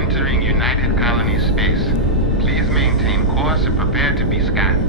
entering United Colony space. Please maintain course and prepare to be scanned.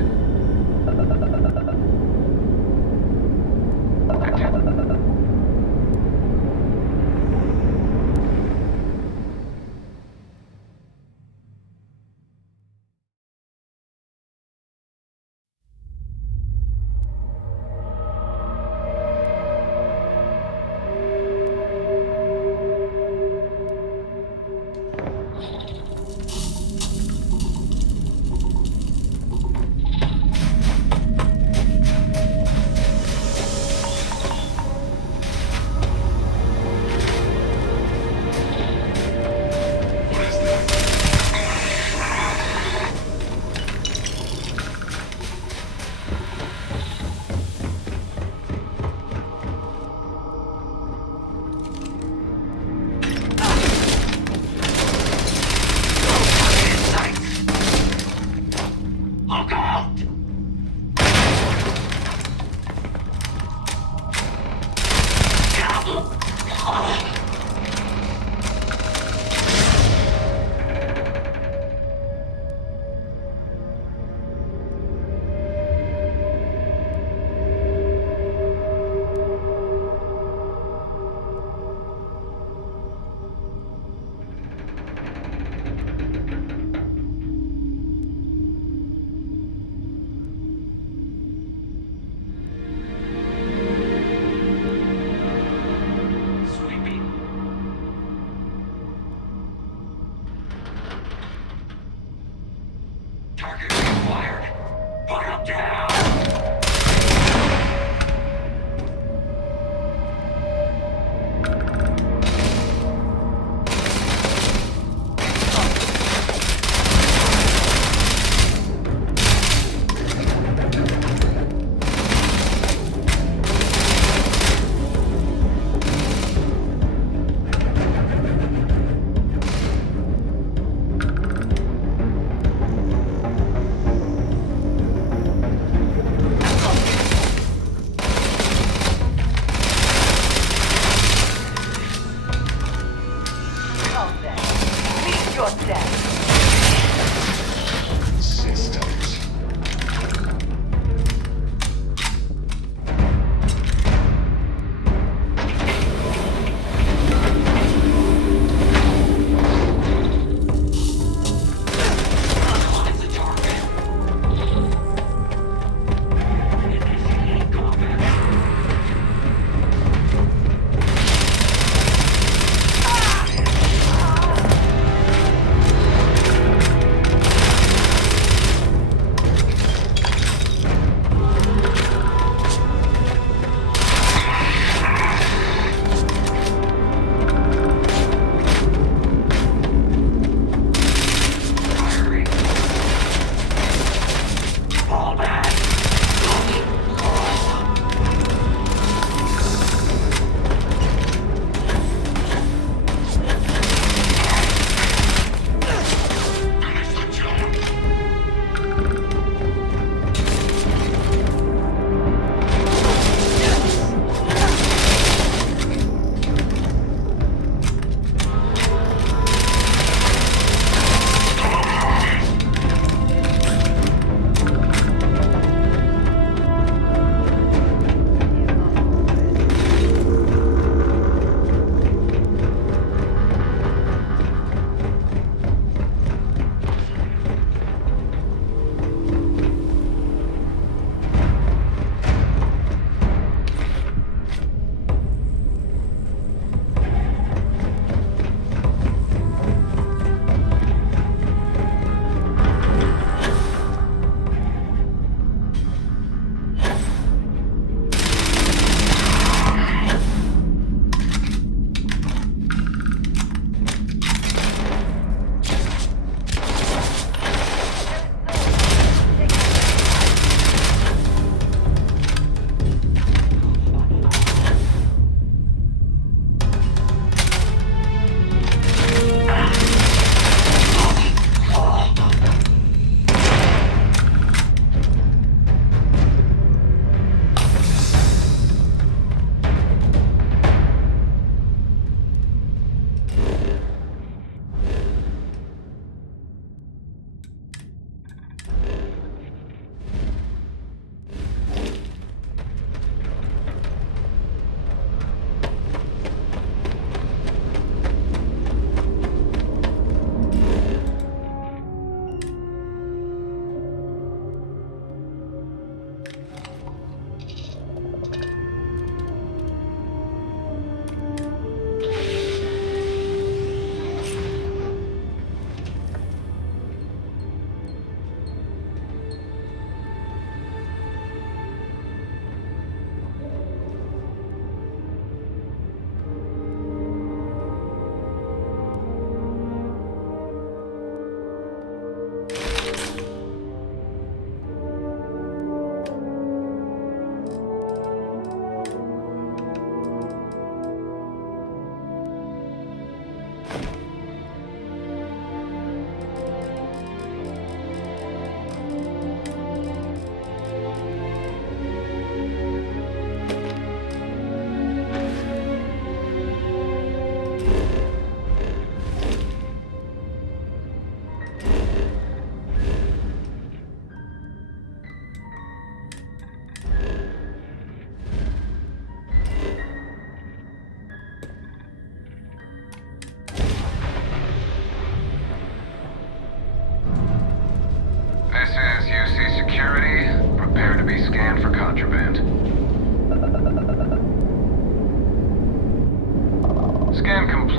Sweeping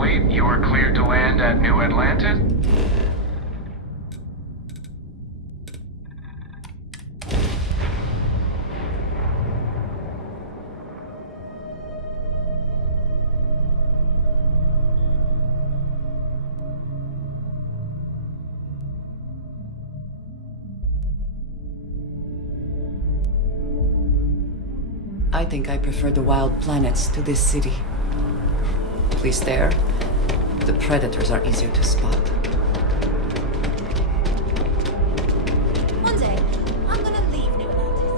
Starfleet, you are cleared to land at New Atlantis. I think I prefer the wild planets to this city. At least there, the predators are easier to spot. One day, I'm gonna leave New Atlantis.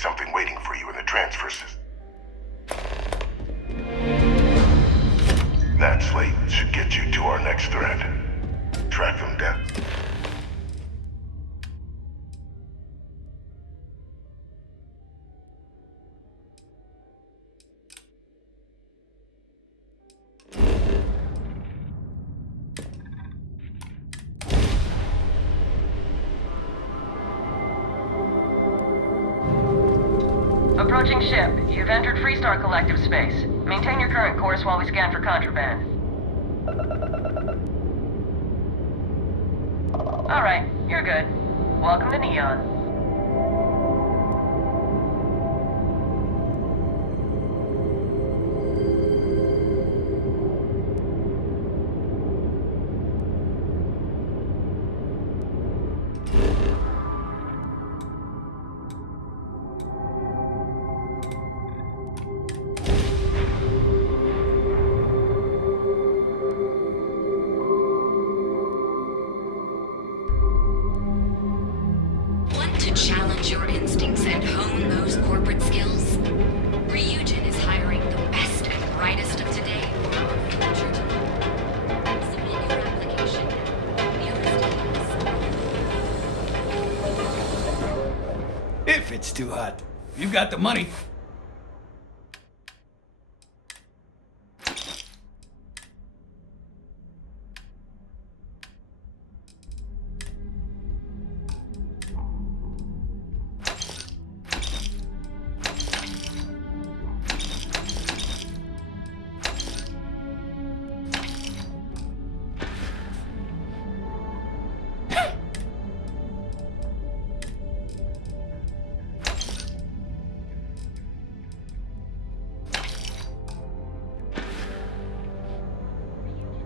Something waiting for you in the transfer system. That slate should get you to our next threat. Track them down. Approaching ship. You've entered Freestar Collective space. Maintain your current course while we scan for contraband. Alright, you're good. Welcome to Neon. Challenge your instincts and hone those corporate skills. Ryujin is hiring the best and brightest of today for our future tomorrow. Submit your application now. If it's too hot. You've got the money.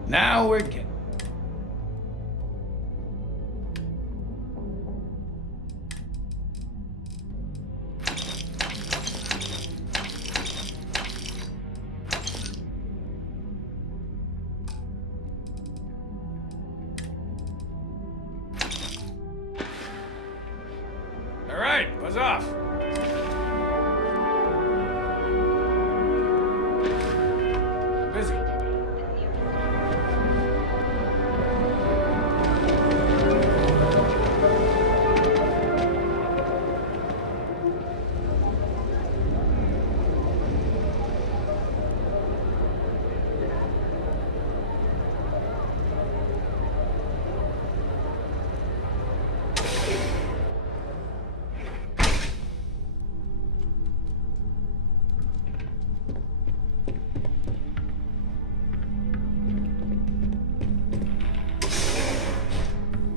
Now we're getting. All right, buzz off. Busy.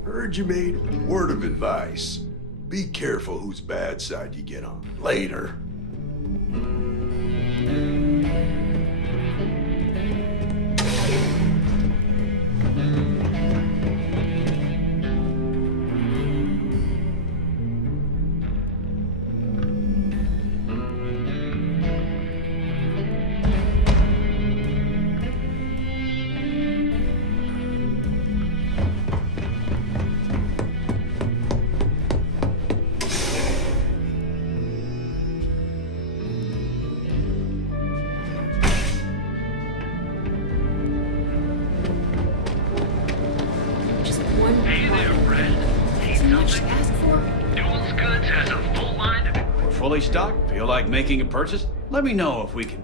Heard you made a word of advice. Be careful whose bad side you get on. Later. everyone. Hey there, friend. Need So much to something? ask for. Duels Goods has a full line of... We're fully stocked. Feel like making a purchase? Let me know if we can.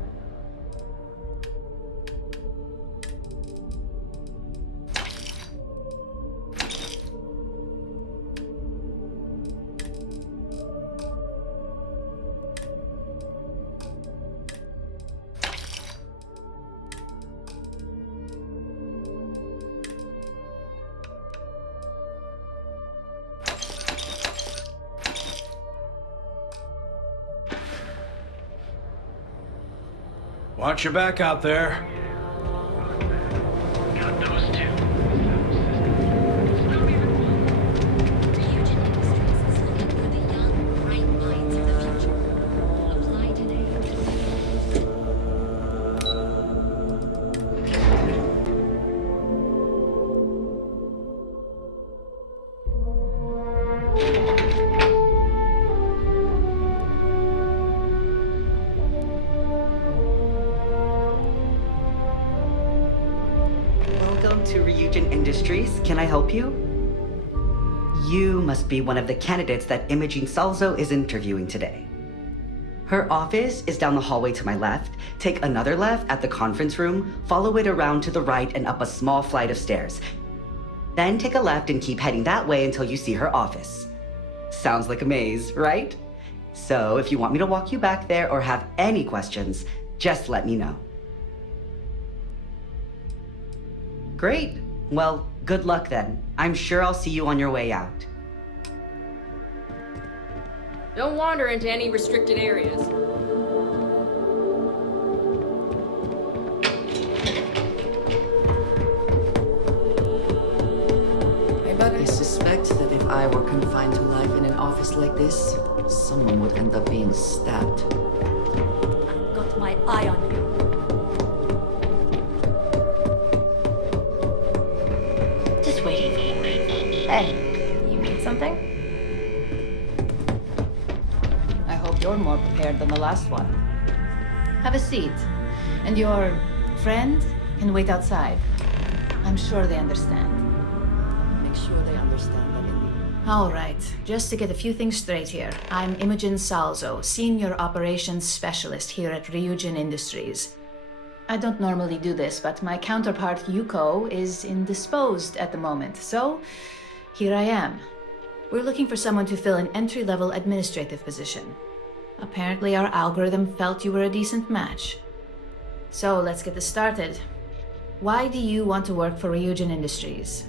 Watch your back out there. Got those two. Ryujin Industries is looking for the young, bright minds of the future. Apply today. Welcome to Ryujin Industries. Can I help you? You must be one of the candidates that Imogene Salzo is interviewing today. Her office is down the hallway to my left. Take another left at the conference room, follow it around to the right and up a small flight of stairs. Then take a left and keep heading that way until you see her office. Sounds like a maze, right? So if you want me to walk you back there or have any questions, just let me know. Great. Well, good luck then. I'm sure I'll see you on your way out. Don't wander into any restricted areas. I suspect that if I were confined to life in an office like this, someone would end up being stabbed. Got my eye on you. Just waiting for it. Hey, you need something? I hope you're more prepared than the last one. Have a seat. And your friend can wait outside. I'm sure they understand. Make sure they understand that in All right, just to get a few things straight here. I'm Imogen Salzo, Senior Operations Specialist here at Ryujin Industries. I don't normally do this, but my counterpart Yuko is indisposed at the moment, so here I am. We're looking for someone to fill an entry-level administrative position. Apparently our algorithm felt you were a decent match. So let's get this started. Why do you want to work for Ryujin Industries?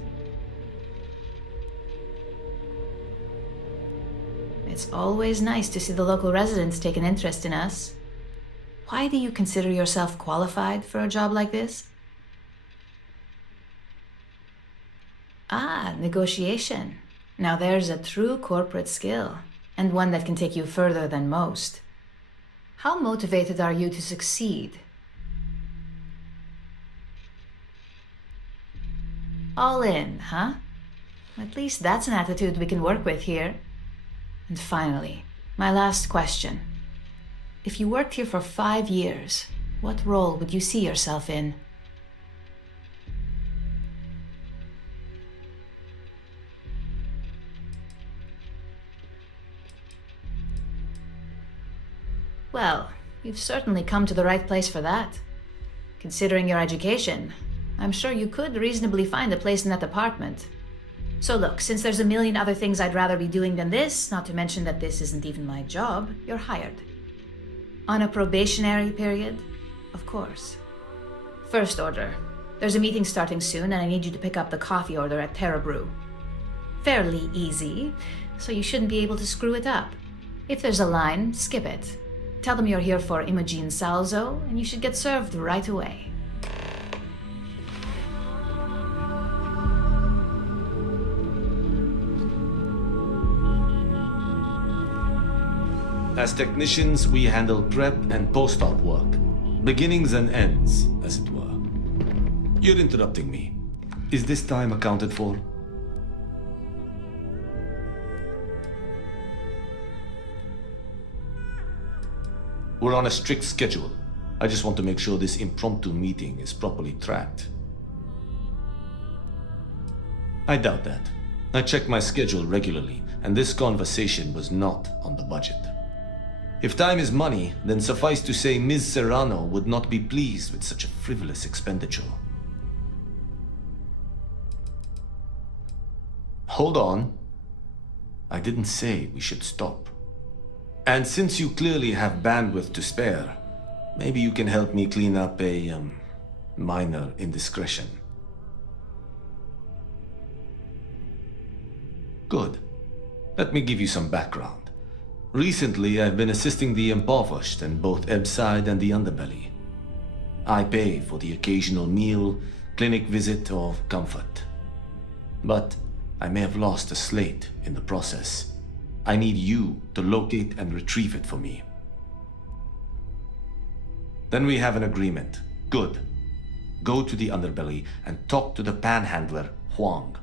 It's always nice to see the local residents take an interest in us. Why do you consider yourself qualified for a job like this? Ah, negotiation. Now there's a true corporate skill, and one that can take you further than most. How motivated are you to succeed? All in, huh? At least that's an attitude we can work with here. And finally, my last question. If you worked here for 5 years, what role would you see yourself in? Well, you've certainly come to the right place for that. Considering your education, I'm sure you could reasonably find a place in that department. So look, since there's a million other things I'd rather be doing than this, not to mention that this isn't even my job, you're hired. On a probationary period? Of course. First order. There's a meeting starting soon and I need you to pick up the coffee order at Terra Brew. Fairly easy, so you shouldn't be able to screw it up. If there's a line, skip it. Tell them you're here for Imogen Salzo and you should get served right away. As technicians, we handle prep and post-op work. Beginnings and ends, as it were. You're interrupting me. Is this time accounted for? We're on a strict schedule. I just want to make sure this impromptu meeting is properly tracked. I doubt that. I check my schedule regularly, and this conversation was not on the budget. If time is money, then suffice to say Ms. Serrano would not be pleased with such a frivolous expenditure. Hold on. I didn't say we should stop. And since you clearly have bandwidth to spare, maybe you can help me clean up a, minor indiscretion. Good. Let me give you some background. Recently, I've been assisting the impoverished in both Ebbside and the Underbelly. I pay for the occasional meal, clinic visit, or comfort. But I may have lost a slate in the process. I need you to locate and retrieve it for me. Then we have an agreement. Good. Go to the Underbelly and talk to the panhandler, Huang.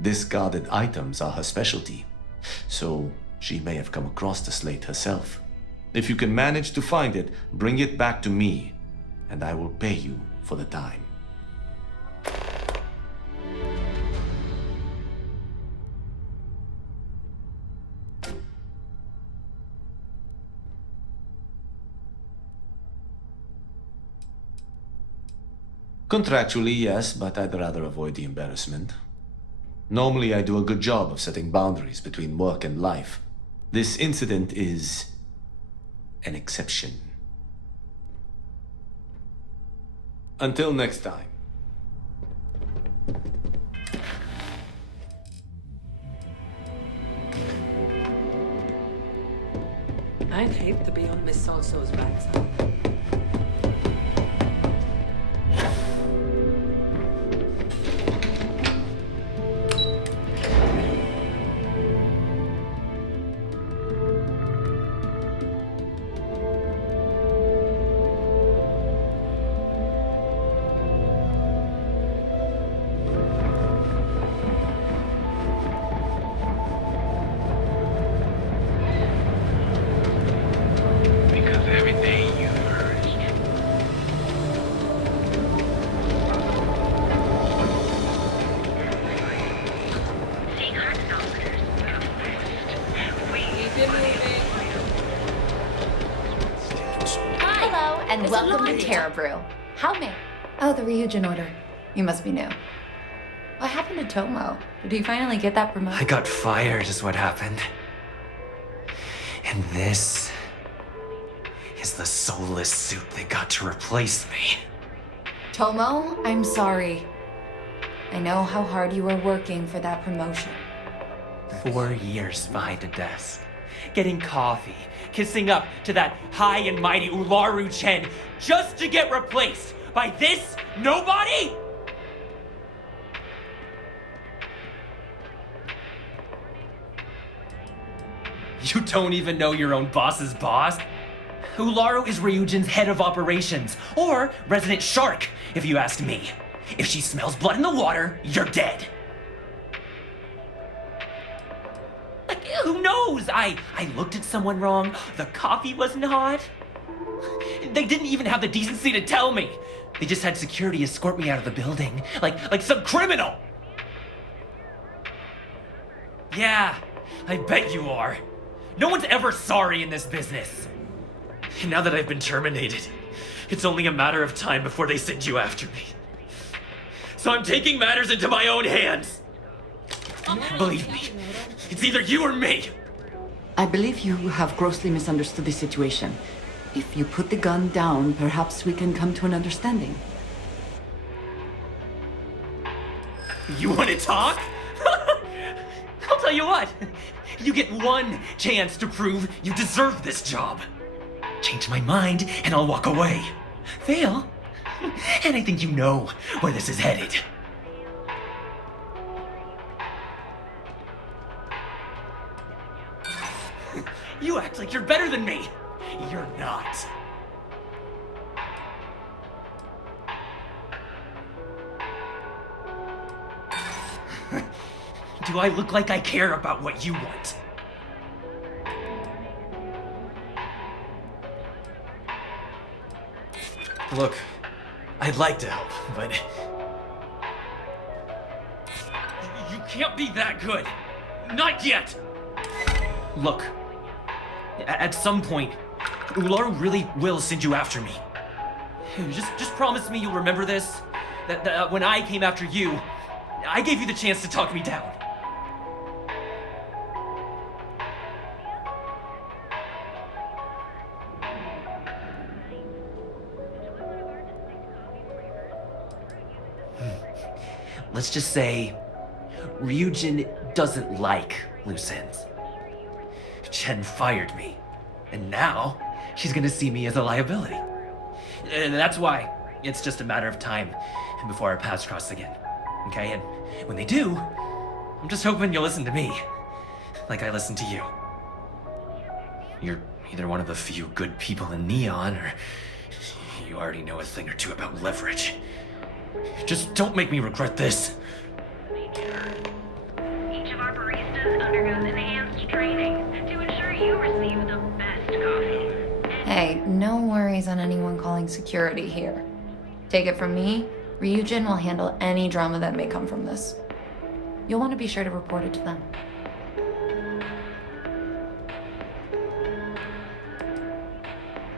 Discarded items are her specialty, so she may have come across the slate herself. If you can manage to find it, bring it back to me, and I will pay you for the time. Contractually, yes, but I'd rather avoid the embarrassment. Normally, I do a good job of setting boundaries between work and life. This incident is an exception. Until next time. I'd hate to be on Miss Salso's backside. And welcome to Terra Brew. How may? Oh, the Ryujin order. You must be new. What happened to Tomo? Did he finally get that promotion? I got fired is what happened. And this is the soulless suit they got to replace me. Tomo, I'm sorry. I know how hard you were working for that promotion. 4 years behind a desk, getting coffee, kissing up to that high and mighty Ularu Chen just to get replaced by this nobody? You don't even know your own boss's boss? Ularu is Ryujin's head of operations, or resident shark, if you ask me. If she smells blood in the water, you're dead. Like, who knows? I looked at someone wrong, the coffee wasn't hot. They didn't even have the decency to tell me. They just had security escort me out of the building, like some criminal. Yeah, I bet you are. No one's ever sorry in this business. And now that I've been terminated, it's only a matter of time before they send you after me. So I'm taking matters into my own hands. Believe me, it's either you or me. I believe you have grossly misunderstood the situation. If you put the gun down, perhaps we can come to an understanding. You want to talk? I'll tell you what. You get one chance to prove you deserve this job. Change my mind and I'll walk away. Fail, and I think you know where this is headed. You act like you're better than me. You're not. Do I look like I care about what you want? Look, I'd like to help, but can't be that good. Not yet! Look, at some point, Ular really will send you after me. Just promise me you'll remember this. That when I came after you, I gave you the chance to talk me down. Let's just say, Ryujin doesn't like loose ends. Chen fired me, and now she's gonna see me as a liability. And that's why it's just a matter of time before our paths cross again. Okay? And when they do, I'm just hoping you'll listen to me, like I listen to you. You're either one of the few good people in Neon, or you already know a thing or two about leverage. Just don't make me regret this. Each of our baristas undergoes enhanced training to ensure you receive the best coffee. Hey, no worries on anyone calling security here. Take it from me, Ryujin will handle any drama that may come from this. You'll want to be sure to report it to them.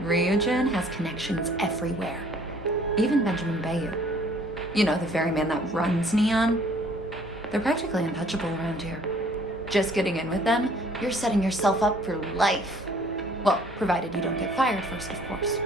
Ryujin has connections everywhere. Even Benjamin Bayou. You know, the very man that runs Neon. They're practically untouchable around here. Just getting in with them, you're setting yourself up for life. Well, provided you don't get fired first, of course.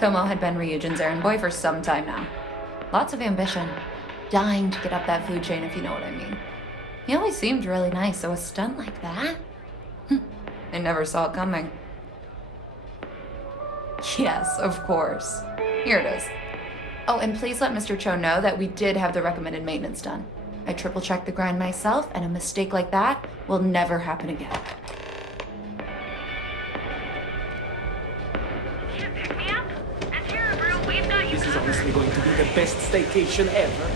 Tomo had been Ryujin's errand boy for some time now. Lots of ambition. Dying to get up that food chain, if you know what I mean. He always seemed really nice, so a stunt like that? I never saw it coming. Yes, of course. Here it is. Oh, and please let Mr. Cho know that we did have the recommended maintenance done. I triple-checked the grind myself, and a mistake like that will never happen again. This is honestly going to be the best staycation ever.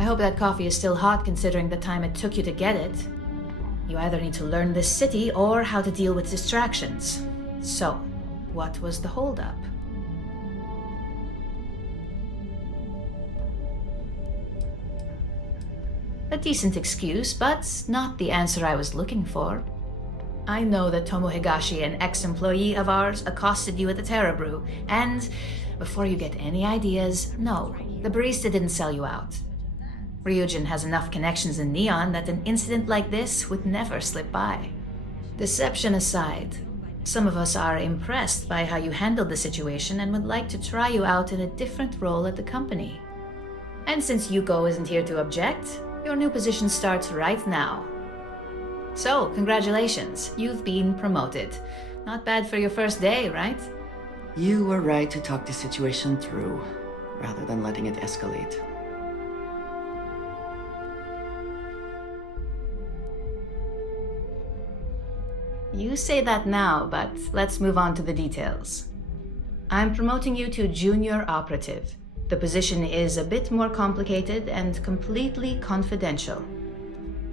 I hope that coffee is still hot considering the time it took you to get it. You either need to learn this city or how to deal with distractions. So, what was the holdup? A decent excuse, but not the answer I was looking for. I know that Tomo Higashi, an ex-employee of ours, accosted you at the Terra Brew, and before you get any ideas, no, the barista didn't sell you out. Ryujin has enough connections in Neon that an incident like this would never slip by. Deception aside, some of us are impressed by how you handled the situation and would like to try you out in a different role at the company. And since Yuko isn't here to object, your new position starts right now. So, congratulations, you've been promoted. Not bad for your first day, right? You were right to talk the situation through, rather than letting it escalate. You say that now, but let's move on to the details. I'm promoting you to junior operative. The position is a bit more complicated and completely confidential.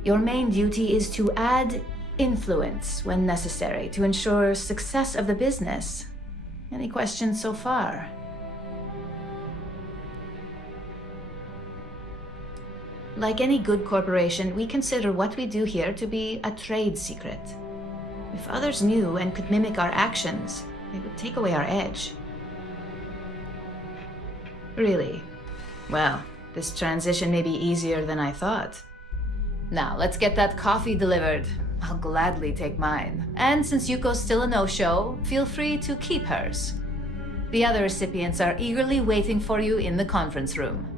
Your main duty is to add influence when necessary to ensure success of the business. Any questions so far? Like any good corporation, we consider what we do here to be a trade secret. If others knew and could mimic our actions, it would take away our edge. Really? Well, this transition may be easier than I thought. Now, let's get that coffee delivered. I'll gladly take mine. And since Yuko's still a no-show, feel free to keep hers. The other recipients are eagerly waiting for you in the conference room.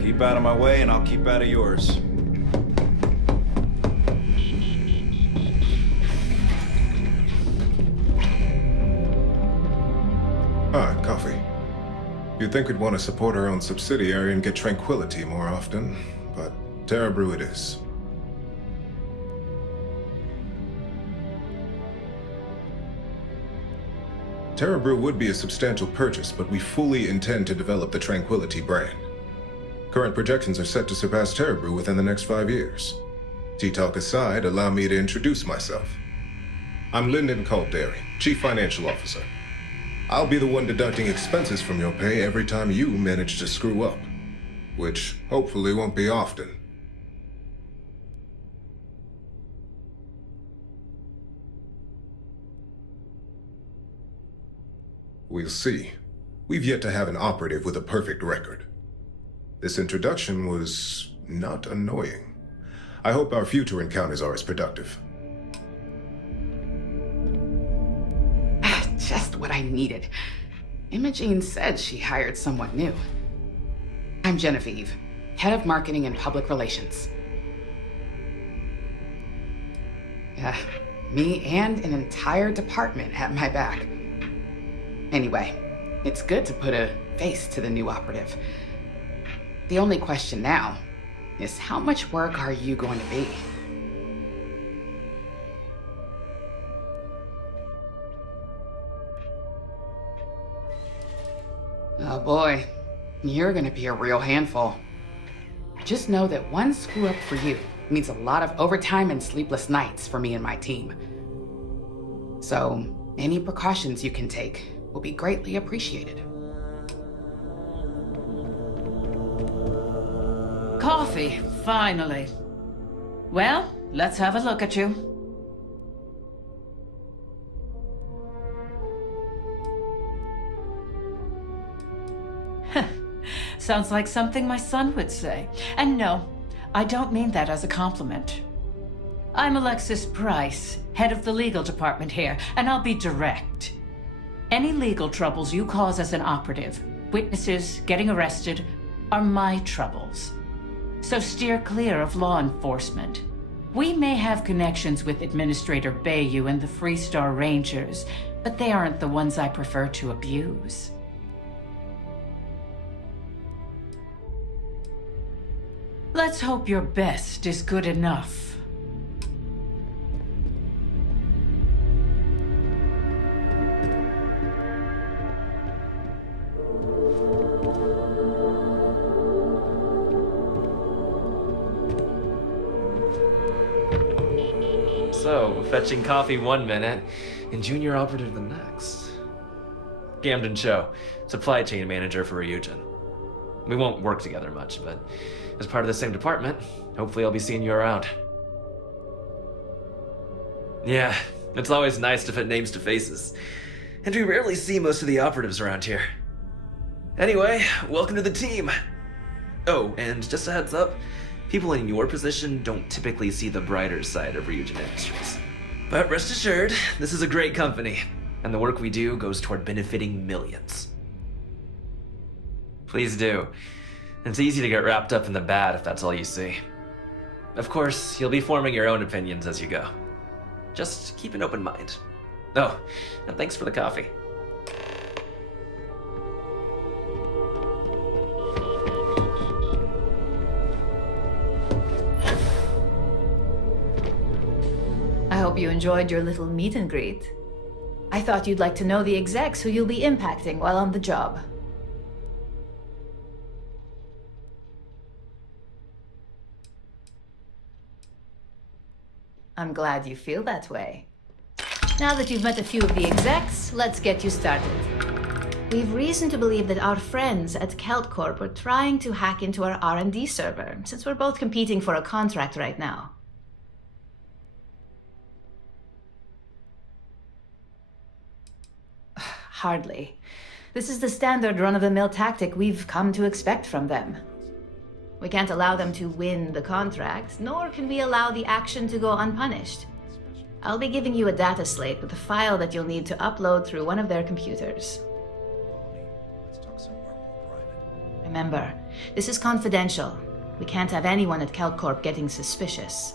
Keep out of my way and I'll keep out of yours. Ah, coffee. You'd think we'd want to support our own subsidiary and get tranquility more often, but Terra Brew it is. Terra Brew would be a substantial purchase, but we fully intend to develop the Tranquility brand. Current projections are set to surpass Terra Brew within the next 5 years. Tea-talk aside, allow me to introduce myself. I'm Lyndon Calderi, Chief Financial Officer. I'll be the one deducting expenses from your pay every time you manage to screw up. Which hopefully won't be often. We'll see. We've yet to have an operative with a perfect record. This introduction was not annoying. I hope our future encounters are as productive. Just what I needed. Imogene said she hired someone new. I'm Genevieve, Head of Marketing and Public Relations. Me and an entire department at my back. Anyway, it's good to put a face to the new operative. The only question now is how much work are you going to be? Oh boy, you're gonna be a real handful. Just know that one screw up for you means a lot of overtime and sleepless nights for me and my team. So, any precautions you can take will be greatly appreciated. Coffee, finally. Well, let's have a look at you. Sounds like something my son would say. And no, I don't mean that as a compliment. I'm Alexis Price, head of the legal department here, and I'll be direct. Any legal troubles you cause as an operative, witnesses, getting arrested, are my troubles. So steer clear of law enforcement. We may have connections with Administrator Bayou and the Freestar Rangers, but they aren't the ones I prefer to abuse. Let's hope your best is good enough. So, fetching coffee one minute, and junior operative the next. Camden Cho, supply chain manager for Ryujin. We won't work together much, but as part of the same department, hopefully I'll be seeing you around. Yeah, it's always nice to put names to faces. And we rarely see most of the operatives around here. Anyway, welcome to the team. Oh, and just a heads up, people in your position don't typically see the brighter side of Ryujin Industries. But rest assured, this is a great company, and the work we do goes toward benefiting millions. Please do. It's easy to get wrapped up in the bad if that's all you see. Of course, you'll be forming your own opinions as you go. Just keep an open mind. Oh, and thanks for the coffee. I hope you enjoyed your little meet and greet. I thought you'd like to know the execs who you'll be impacting while on the job. I'm glad you feel that way. Now that you've met a few of the execs, let's get you started. We've reason to believe that our friends at CaltCorp are trying to hack into our R&D server, since we're both competing for a contract right now. Hardly. This is the standard run-of-the-mill tactic we've come to expect from them. We can't allow them to win the contract, nor can we allow the action to go unpunished. I'll be giving you a data slate with a file that you'll need to upload through one of their computers. Remember, this is confidential. We can't have anyone at CaltCorp getting suspicious.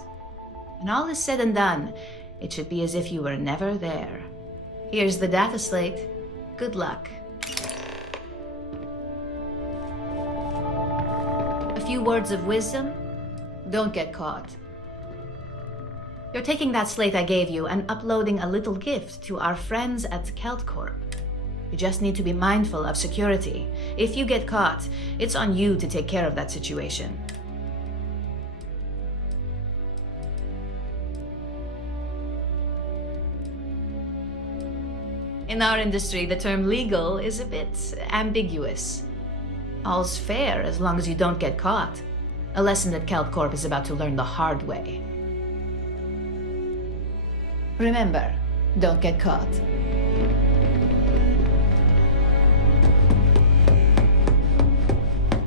When all is said and done, it should be as if you were never there. Here's the data slate. Good luck. A few words of wisdom. Don't get caught. You're taking that slate I gave you and uploading a little gift to our friends at CaltCorp. You just need to be mindful of security. If you get caught, it's on you to take care of that situation. In our industry, the term legal is a bit ambiguous. All's fair as long as you don't get caught. A lesson that CaltCorp is about to learn the hard way. Remember, don't get caught.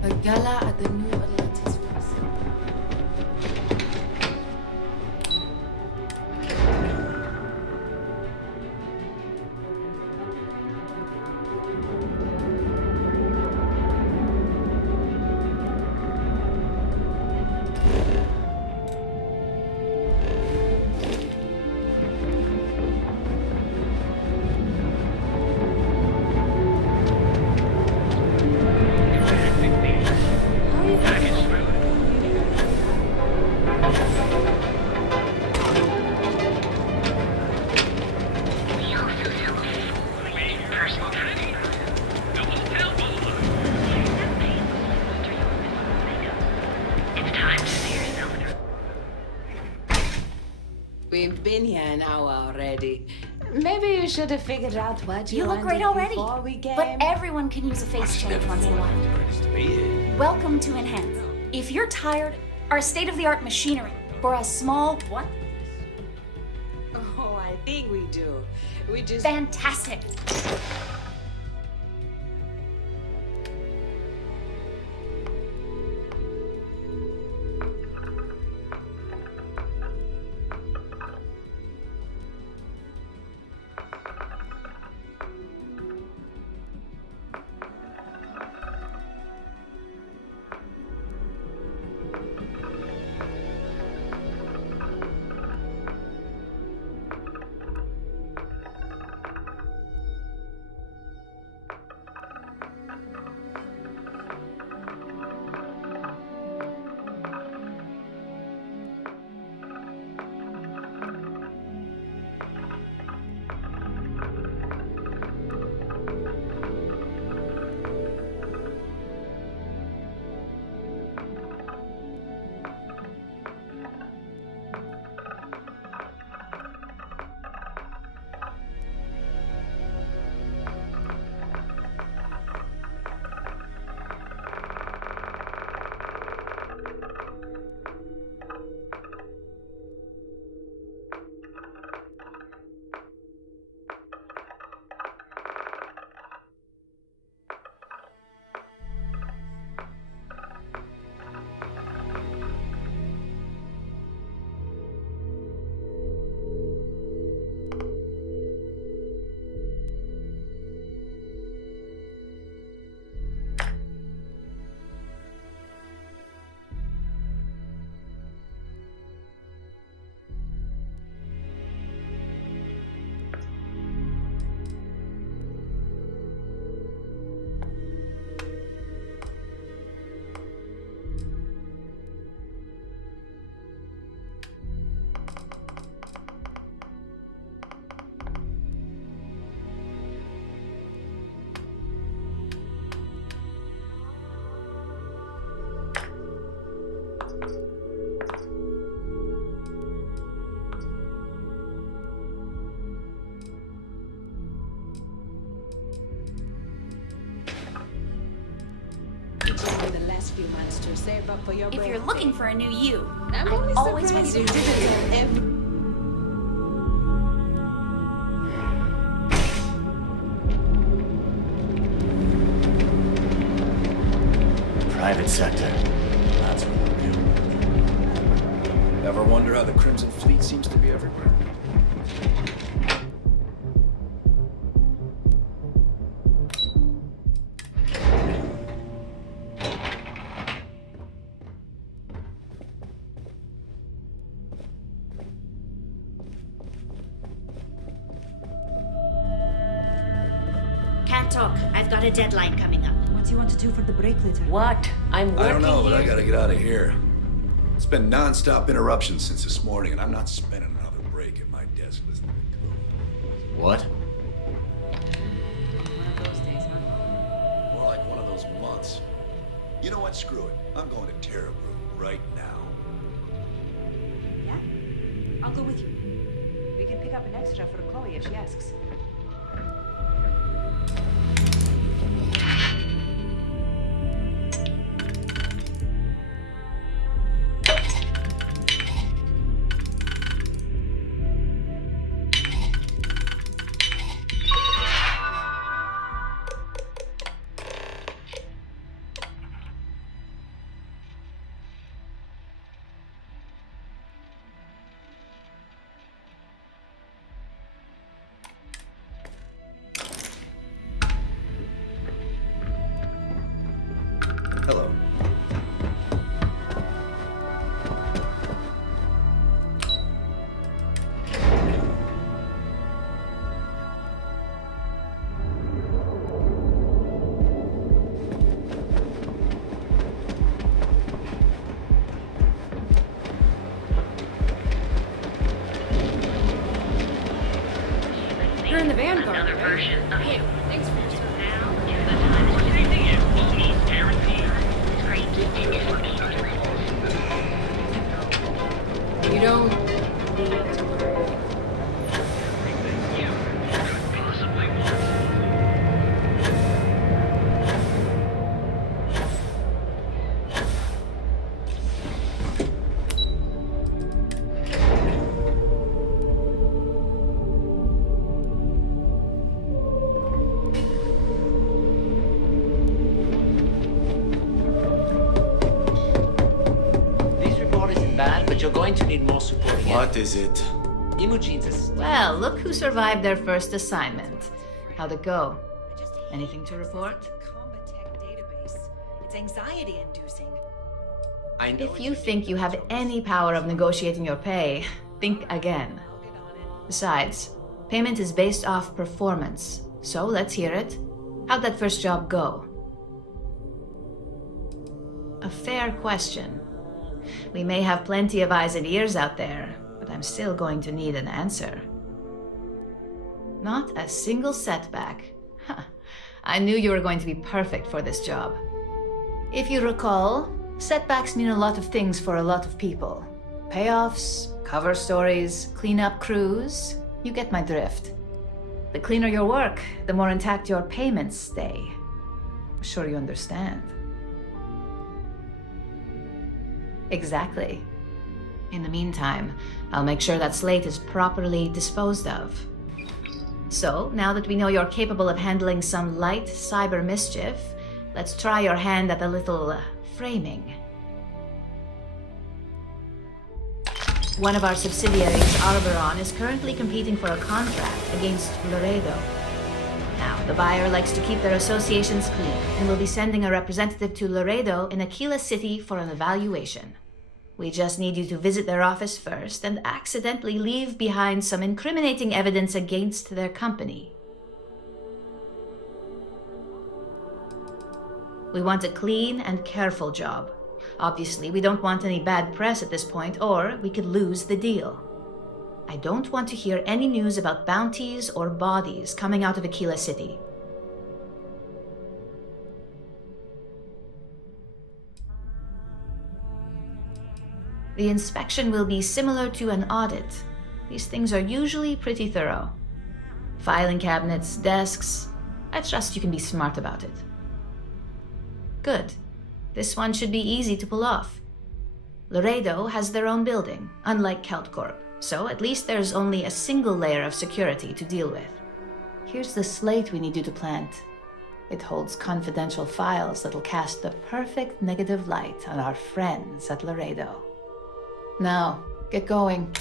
A gala at the New Atlantis. We've been here an hour already. Maybe you should have figured out what you look great wanted already. before we came. But everyone can use a face change once in a while. Welcome to Enhance. If you're tired, our state-of-the-art machinery for a small what? Oh, I think we do. We just... Fantastic. The last few months to save up for your If you're birthday. looking for a new you, I'm I'm always ready to every. Private sector. That's real. Ever wonder how the Crimson Fleet seems to be everywhere? Can't talk. I've got a deadline coming up. What do you want to do for the break later? What? I'm working I don't know, but I here. gotta get out of here. It's been non-stop interruptions since this morning, and I'm not spending another break at my desk listening to code. What? One of those days, huh? More like one of those months. You know what? Screw it. I'm going to Terra Brew right now. Yeah? I'll go with you. We can pick up an extra for Chloe if she asks. Hello. You're in the Vanguard. Another right? version of you. Thanks for your service. Anything is almost guaranteed. You don't need to worry. Everything you could possibly want. This report isn't bad, but you're going to need more support again. What is it? Imogene's Well, look who survived their first assignment. How'd it go? Anything to report? It's anxiety-inducing. I know If you think you have any power of negotiating your pay, think again. Besides, payment is based off performance, so let's hear it. How'd that first job go? A fair question. We may have plenty of eyes and ears out there, but I'm still going to need an answer. Not a single setback. Huh. I knew you were going to be perfect for this job. If you recall, setbacks mean a lot of things for a lot of people. Payoffs, cover stories, cleanup crews. You get my drift. The cleaner your work, the more intact your payments stay. I'm sure you understand. Exactly. In the meantime, I'll make sure that slate is properly disposed of. So, now that we know you're capable of handling some light cyber mischief, let's try your hand at a little framing. One of our subsidiaries, Arboron, is currently competing for a contract against Laredo. Now, the buyer likes to keep their associations clean and will be sending a representative to Laredo in Aquila City for an evaluation. We just need you to visit their office first and accidentally leave behind some incriminating evidence against their company. We want a clean and careful job. Obviously, we don't want any bad press at this point, or we could lose the deal. I don't want to hear any news about bounties or bodies coming out of Aquila City. The inspection will be similar to an audit. These things are usually pretty thorough. Filing cabinets, desks. I trust you can be smart about it. Good. This one should be easy to pull off. Laredo has their own building, unlike CaltCorp, so at least there's only a single layer of security to deal with. Here's the slate we need you to plant. It holds confidential files that'll cast the perfect negative light on our friends at Laredo. Now, get going.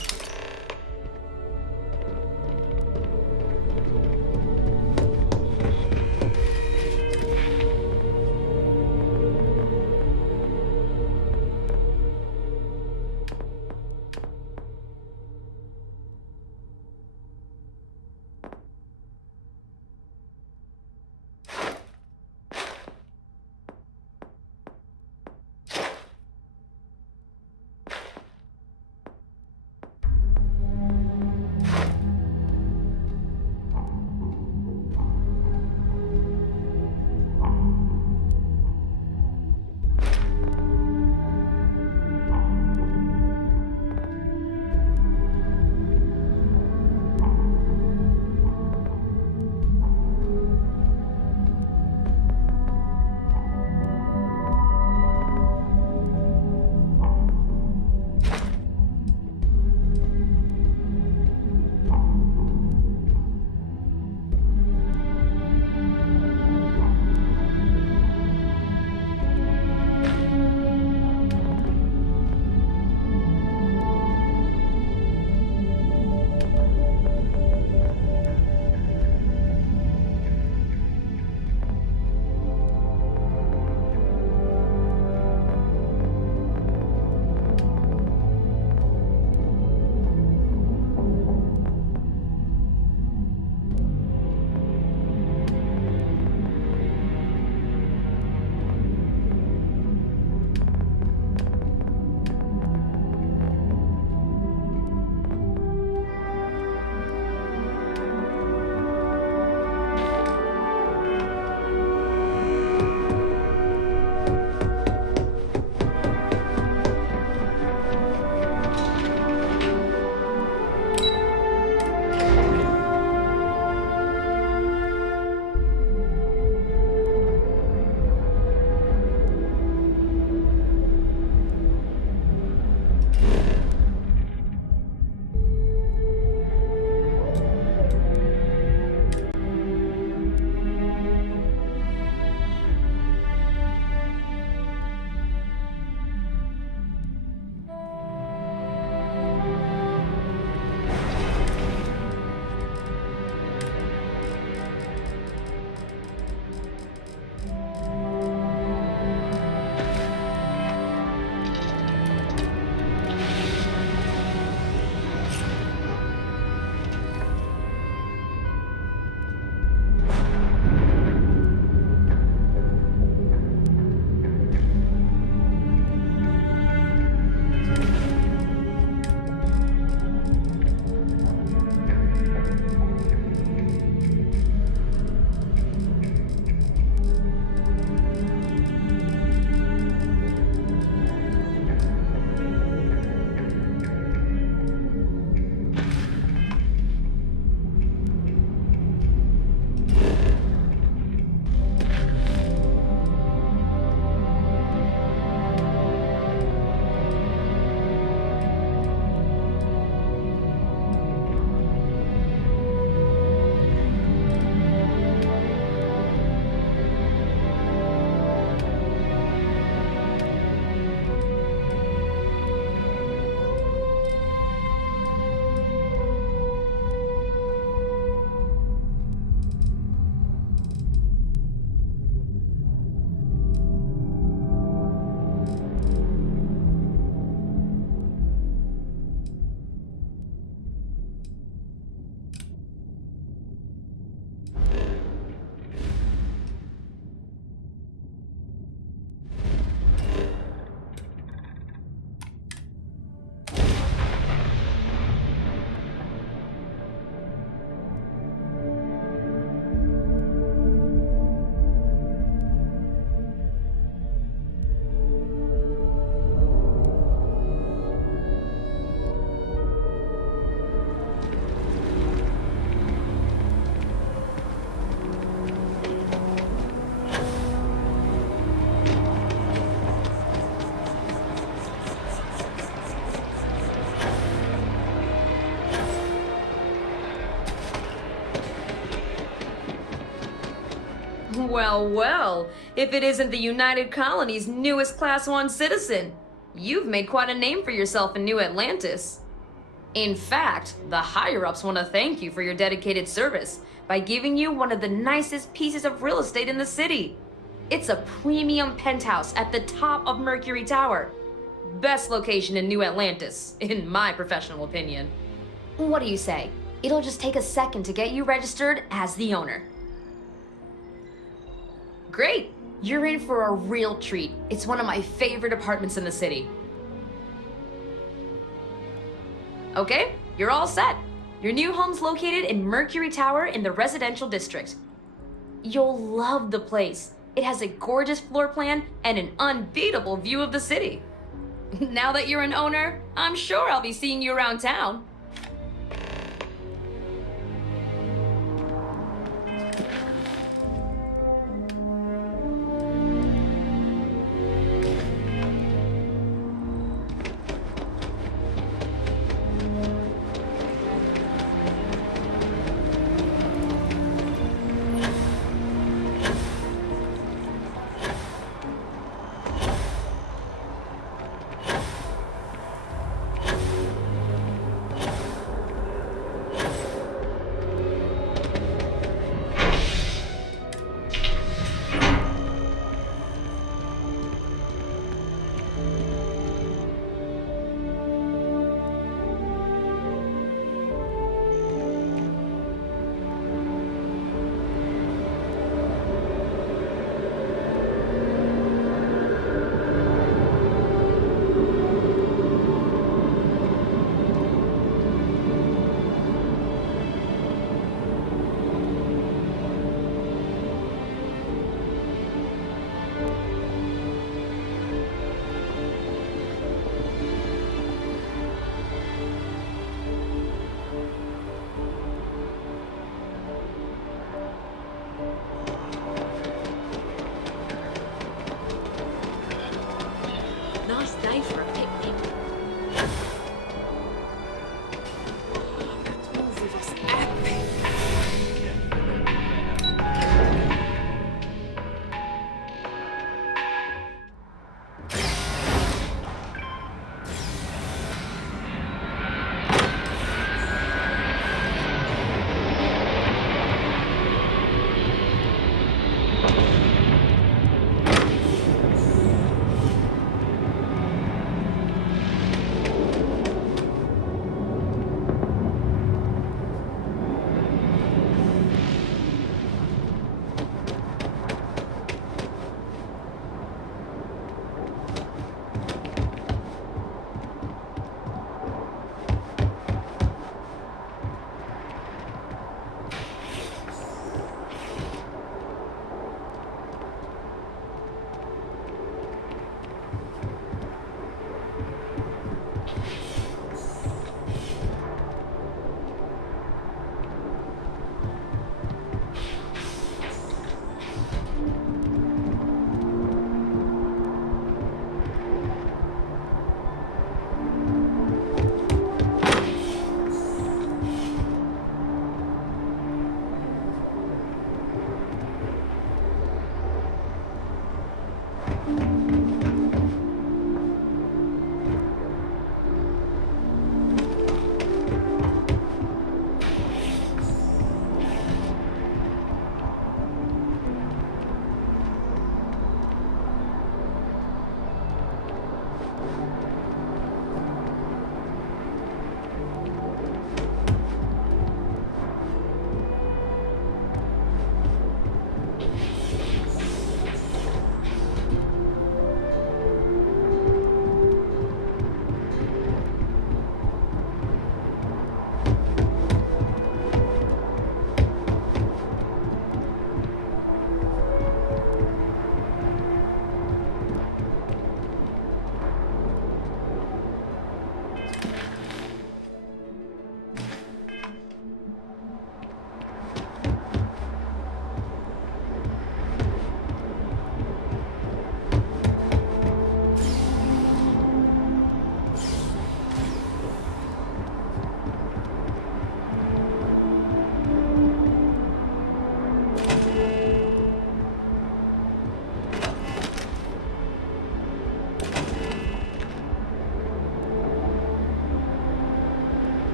Well, well, if it isn't the United Colony's newest Class 1 citizen, you've made quite a name for yourself in New Atlantis. In fact, the higher-ups want to thank you for your dedicated service by giving you one of the nicest pieces of real estate in the city. It's a premium penthouse at the top of Mercury Tower. Best location in New Atlantis, in my professional opinion. What do you say? It'll just take a second to get you registered as the owner. Great! You're in for a real treat. It's one of my favorite apartments in the city. Okay, you're all set. Your new home's located in Mercury Tower in the residential district. You'll love the place. It has a gorgeous floor plan and an unbeatable view of the city. Now that you're an owner, I'm sure I'll be seeing you around town. Nice day for a picnic. That movie was epic.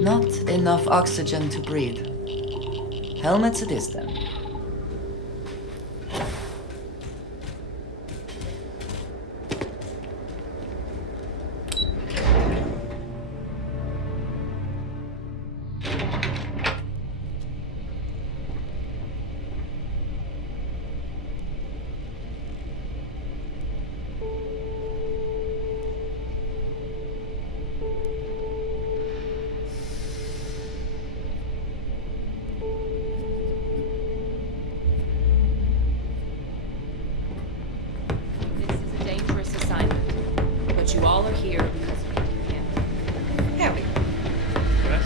Not enough oxygen to breathe. Helmets it is then. You all are here because of him. Harry. Yes?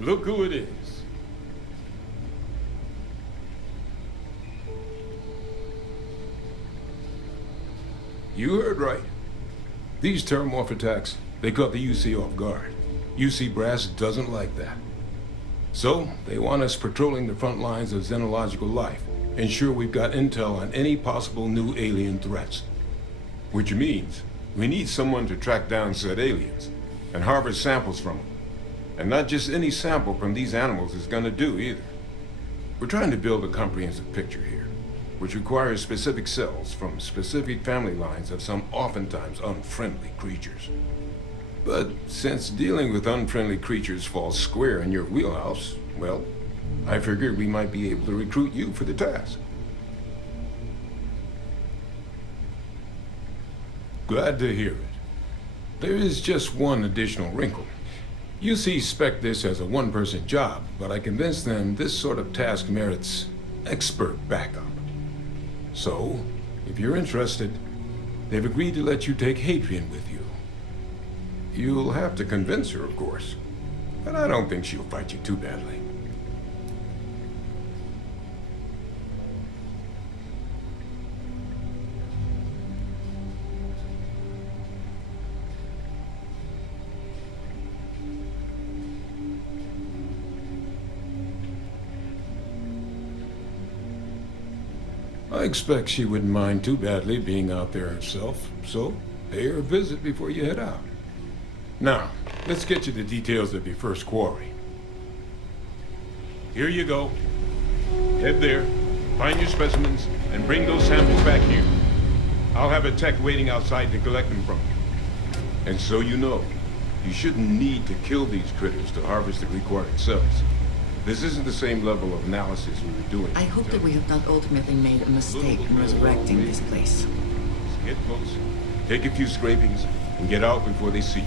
Look who it is. You heard right. These terramorph attacks, they caught the UC off guard. UC Brass doesn't like that. So, they want us patrolling the front lines of xenological life. Ensure we've got intel on any possible new alien threats. Which means we need someone to track down said aliens and harvest samples from them. And not just any sample from these animals is gonna do either. We're trying to build a comprehensive picture here, which requires specific cells from specific family lines of some oftentimes unfriendly creatures. But since dealing with unfriendly creatures falls square in your wheelhouse, well, I figured we might be able to recruit you for the task. Glad to hear it. There is just one additional wrinkle. UC spec'd this as a one-person job, but I convinced them this sort of task merits expert backup. So, if you're interested, they've agreed to let you take Hadrian with you. You'll have to convince her, of course, but I don't think she'll fight you too badly. I expect she wouldn't mind too badly being out there herself, so pay her a visit before you head out. Now, let's get you the details of your first quarry. Here you go. Head there, find your specimens, and bring those samples back here. I'll have a tech waiting outside to collect them from you. And so you know, you shouldn't need to kill these critters to harvest the required cells. This isn't the same level of analysis we were doing. I hope that we have not ultimately made a mistake in resurrecting this place. Get close, take a few scrapings, and get out before they see you.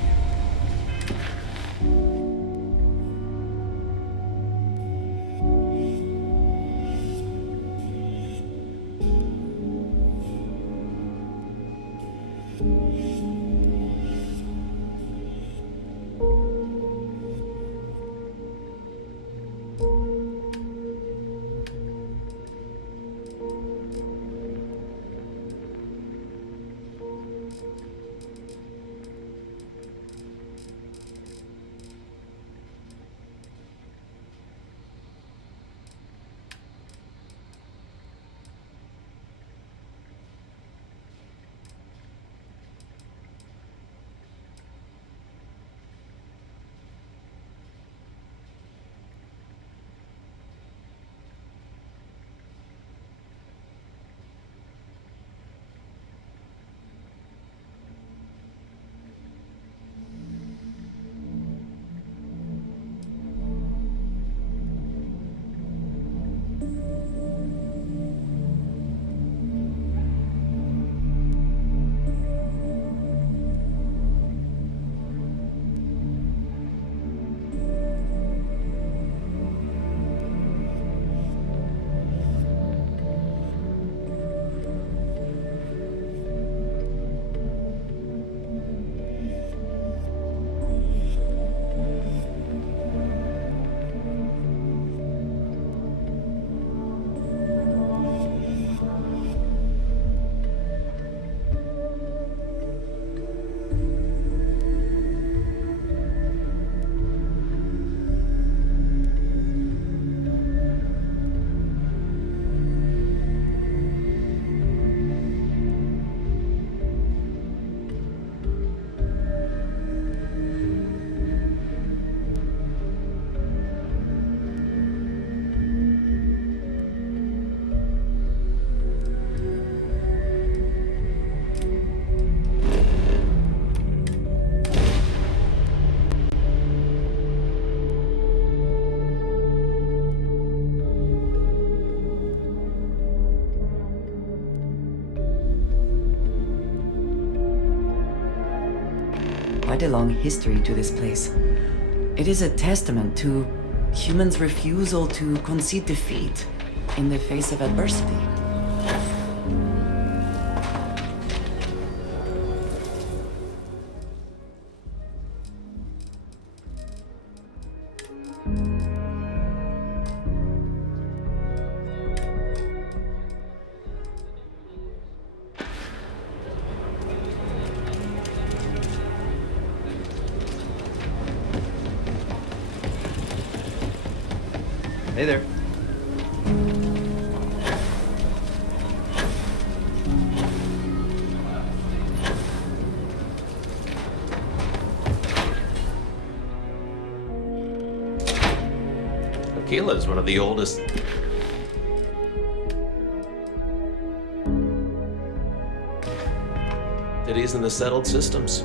quite a long history to this place. It is a testament to humans' refusal to concede defeat in the face of adversity. Hey there. Aquila is one of the oldest. Cities in the settled systems.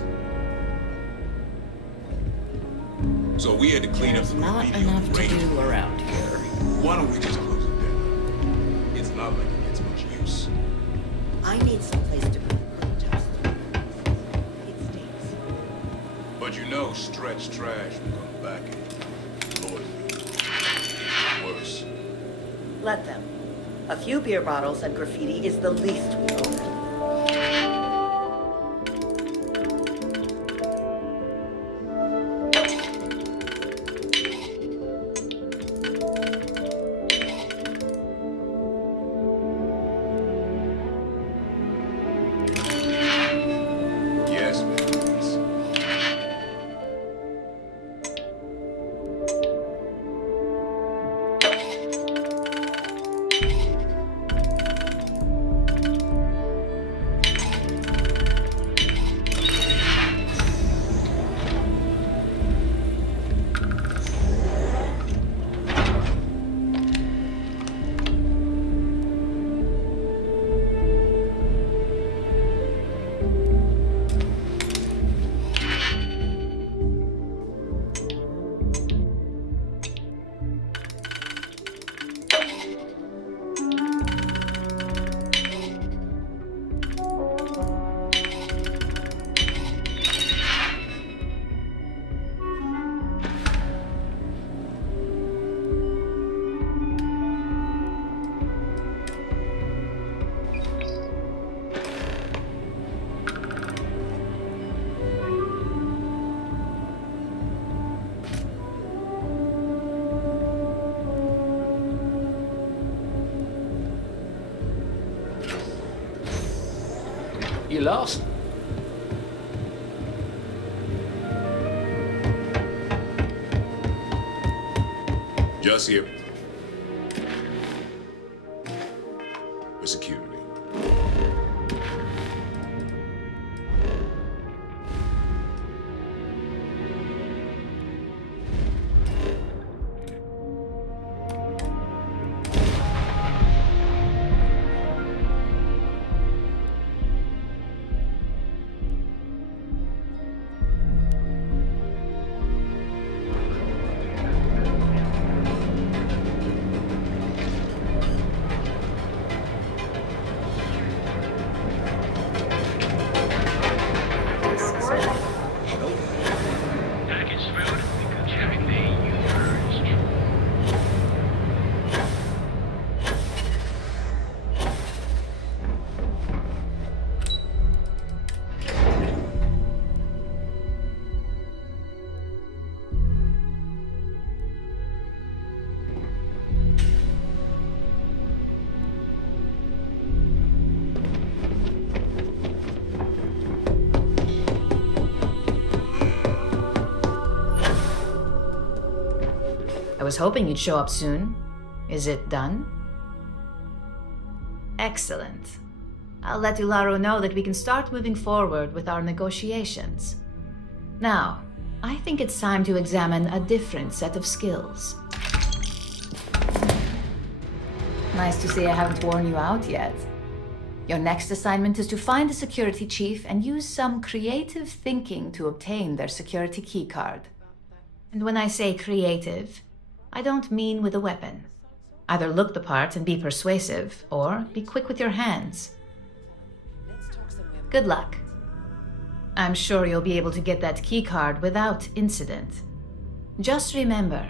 So we had to clean up the Not graffiti on enough the to radio. do around here. Why don't we just close it down? It's not like it gets much use. I need some place to put the protest. It stinks. But you know, stretch trash will come back and Lord, worse. Let them. A few beer bottles and graffiti is the least we owe them. Yes, please. You lost? Just here. For security. Package food. Checking yours. I was hoping you'd show up soon. Is it done? Excellent. I'll let Ilaro know that we can start moving forward with our negotiations. Now, I think it's time to examine a different set of skills. Nice to see I haven't worn you out yet. Your next assignment is to find the security chief and use some creative thinking to obtain their security keycard. And when I say creative, I don't mean with a weapon. Either look the part and be persuasive, or be quick with your hands. Good luck. I'm sure you'll be able to get that keycard without incident. Just remember,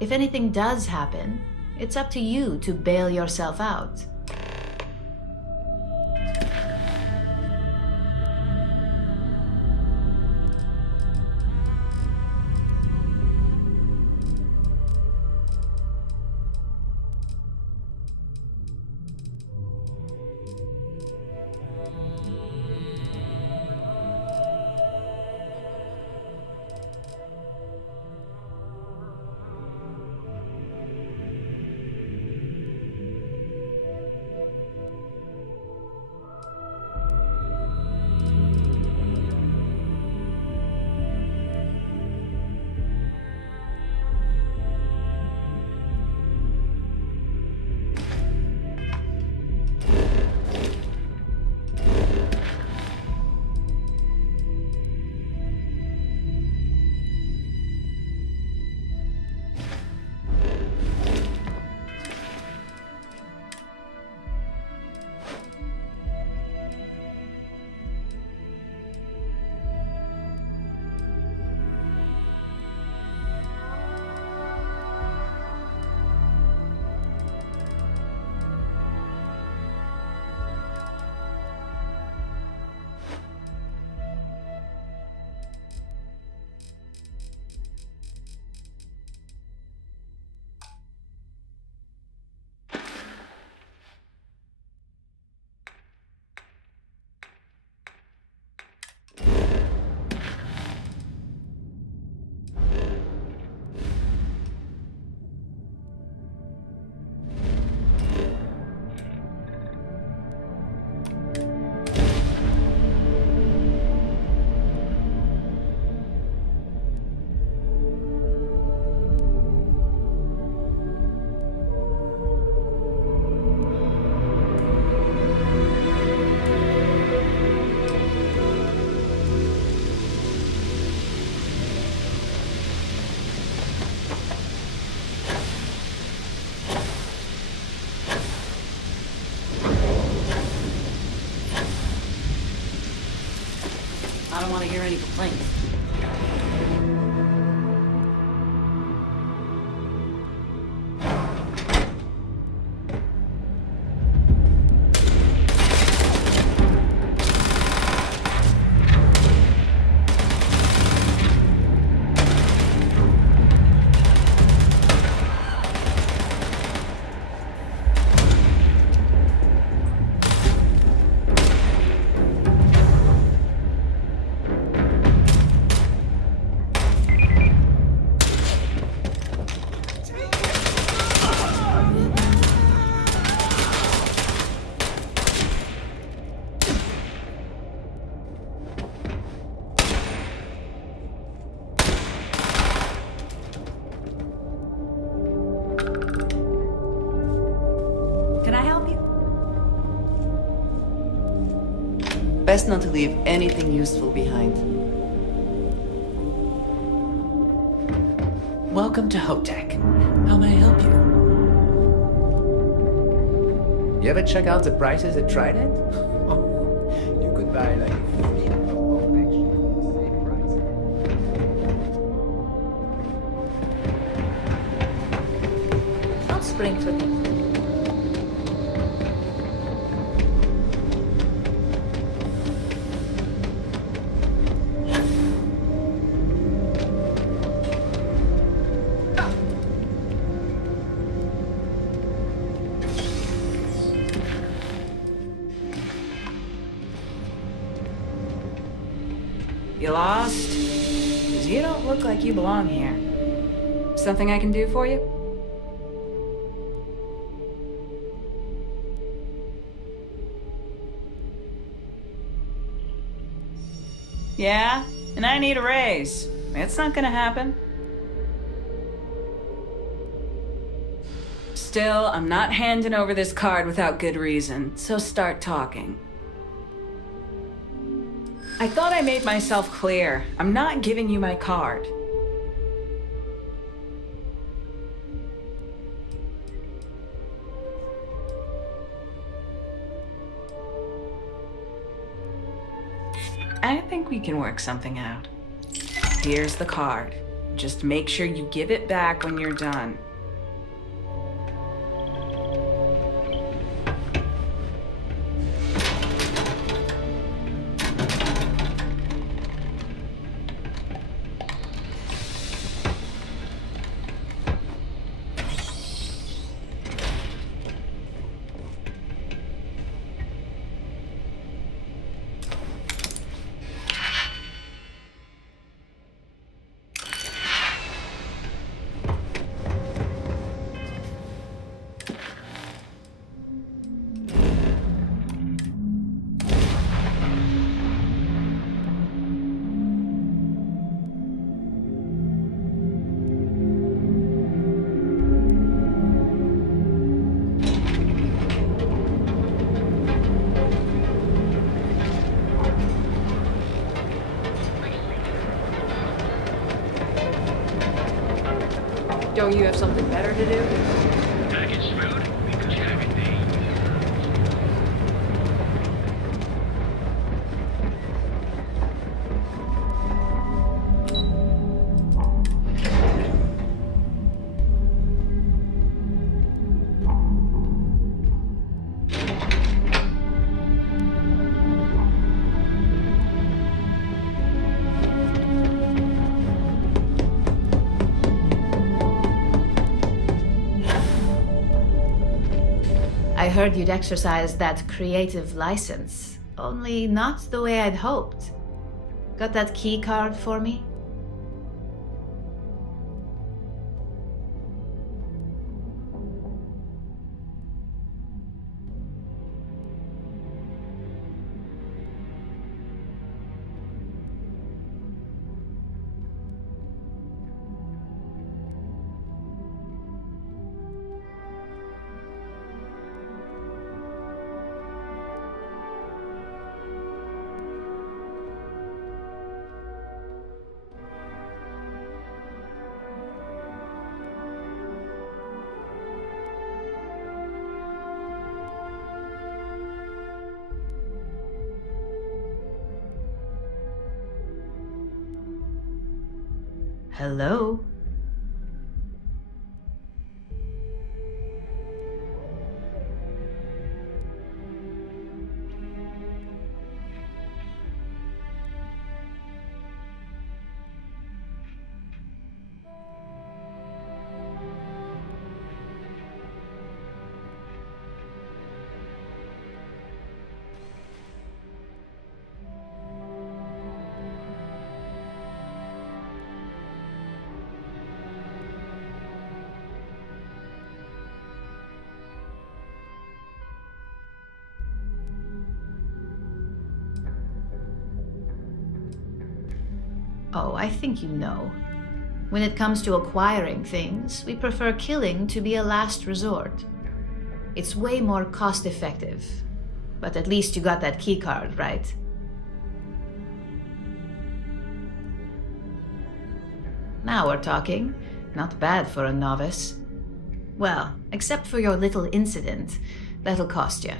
if anything does happen, it's up to you to bail yourself out. I don't want to hear any complaints. Can I help you? Best not to leave anything useful behind. Welcome to Hotech. How may I help you? You ever check out the prices at Trident? You could buy like 15 of both actually for the same price. Don't spring for things. You lost? 'Cause you don't look like you belong here. Something I can do for you? Yeah? And I need a raise. It's not gonna happen. Still, I'm not handing over this card without good reason, so start talking. I thought I made myself clear. I'm not giving you my card. I think we can work something out. Here's the card. Just make sure you give it back when you're done. Don't you have something better to do? Packaged food? Chantienyee. I heard you'd exercise that creative license, only not the way I'd hoped. Got that key card for me? Hello? Oh, I think you know. When it comes to acquiring things, we prefer killing to be a last resort. It's way more cost-effective. But at least you got that keycard, right? Now we're talking. Not bad for a novice. Well, except for your little incident, that'll cost you.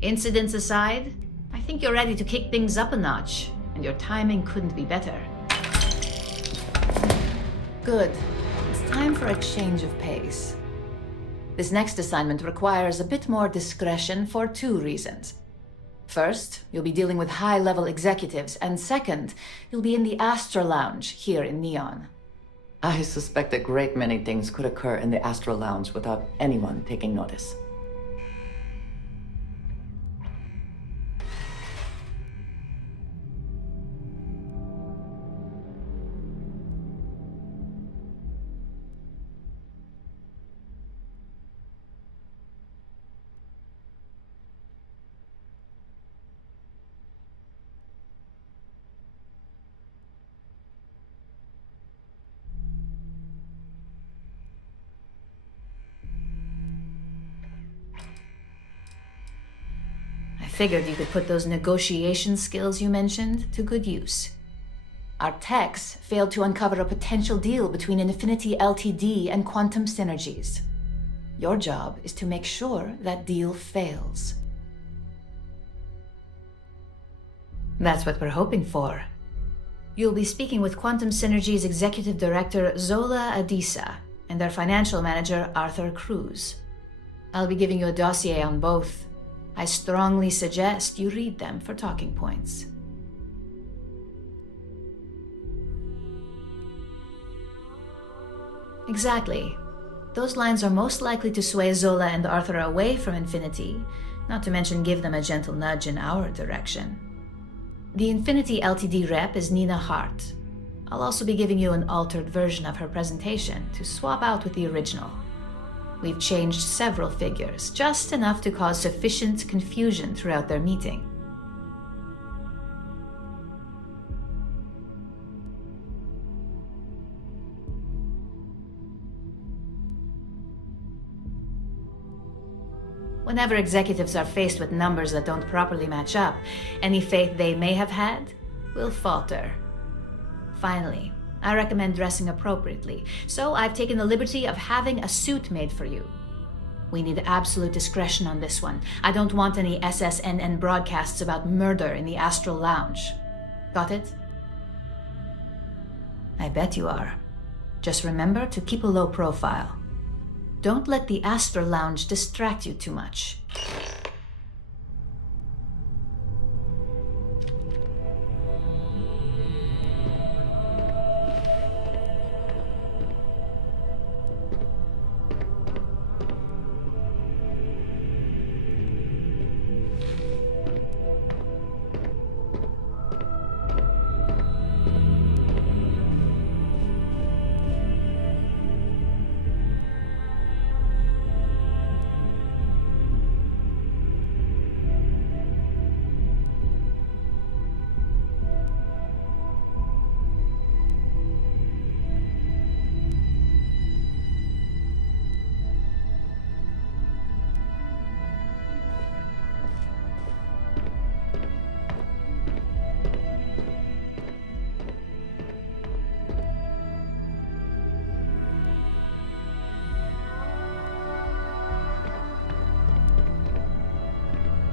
Incidents aside, I think you're ready to kick things up a notch, and your timing couldn't be better. Good. It's time for a change of pace. This next assignment requires a bit more discretion for 2 reasons. First, you'll be dealing with high-level executives, and second, you'll be in the Astra Lounge here in Neon. I suspect a great many things could occur in the Astra Lounge without anyone taking notice. Figured you could put those negotiation skills you mentioned to good use. Our techs failed to uncover a potential deal between Infinity Ltd and Quantum Synergies. Your job is to make sure that deal fails. That's what we're hoping for. You'll be speaking with Quantum Synergy's Executive Director Zola Adisa and their Financial Manager Arthur Cruz. I'll be giving you a dossier on both. I strongly suggest you read them for talking points. Exactly. Those lines are most likely to sway Zola and Arthur away from Infinity, not to mention give them a gentle nudge in our direction. The Infinity Ltd rep is Nina Hart. I'll also be giving you an altered version of her presentation to swap out with the original. We've changed several figures, just enough to cause sufficient confusion throughout their meeting. Whenever executives are faced with numbers that don't properly match up, any faith they may have had will falter. Finally, I recommend dressing appropriately, so I've taken the liberty of having a suit made for you. We need absolute discretion on this one. I don't want any SSNN broadcasts about murder in the Astral Lounge. Got it? I bet you are. Just remember to keep a low profile. Don't let the Astral Lounge distract you too much.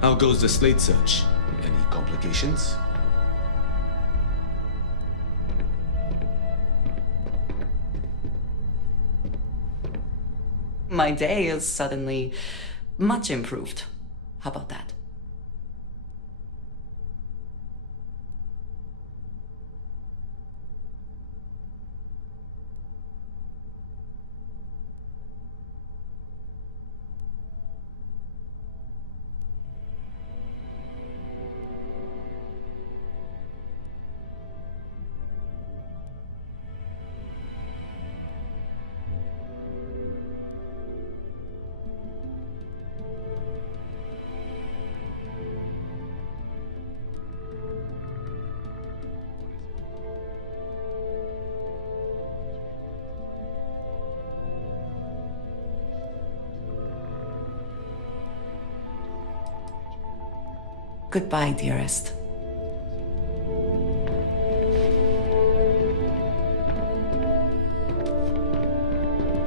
How goes the slate search? Any complications? My day is suddenly much improved. How about that? Goodbye, dearest.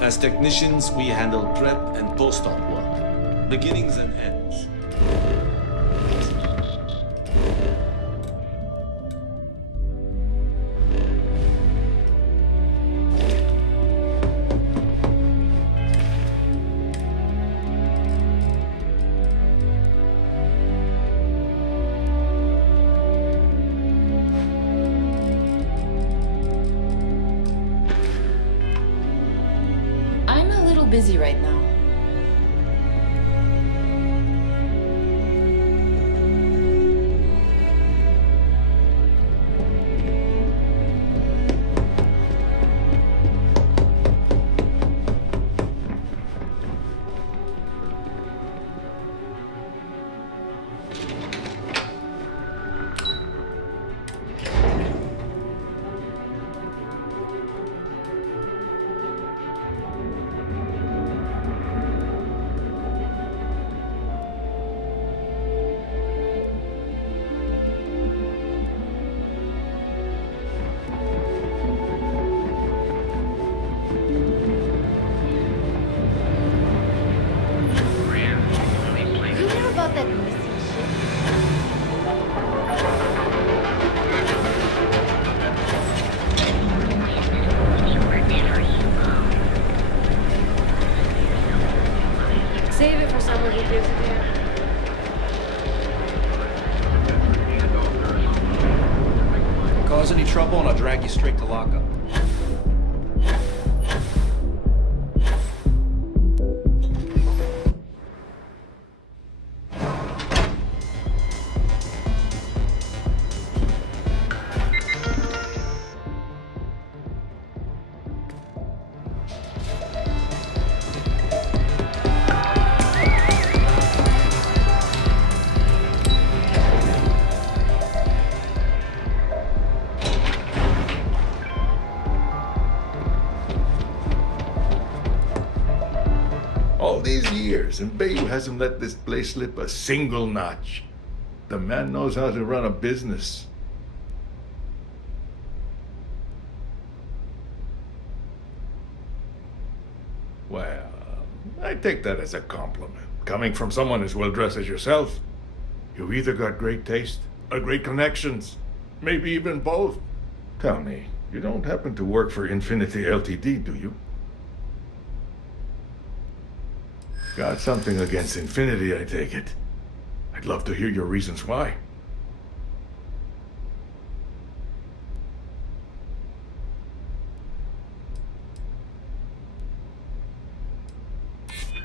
As technicians, we handle prep and post-op work, beginnings and ends. Busy right now. Cause any trouble and I'll drag you straight to lockup. All these years, and Bayou hasn't let this place slip a single notch. The man knows how to run a business. Well, I take that as a compliment. Coming from someone as well-dressed as yourself, you've either got great taste or great connections. Maybe even both. Tell me, you don't happen to work for Infinity Ltd, do you? Got something against Infinity, I take it. I'd love to hear your reasons why.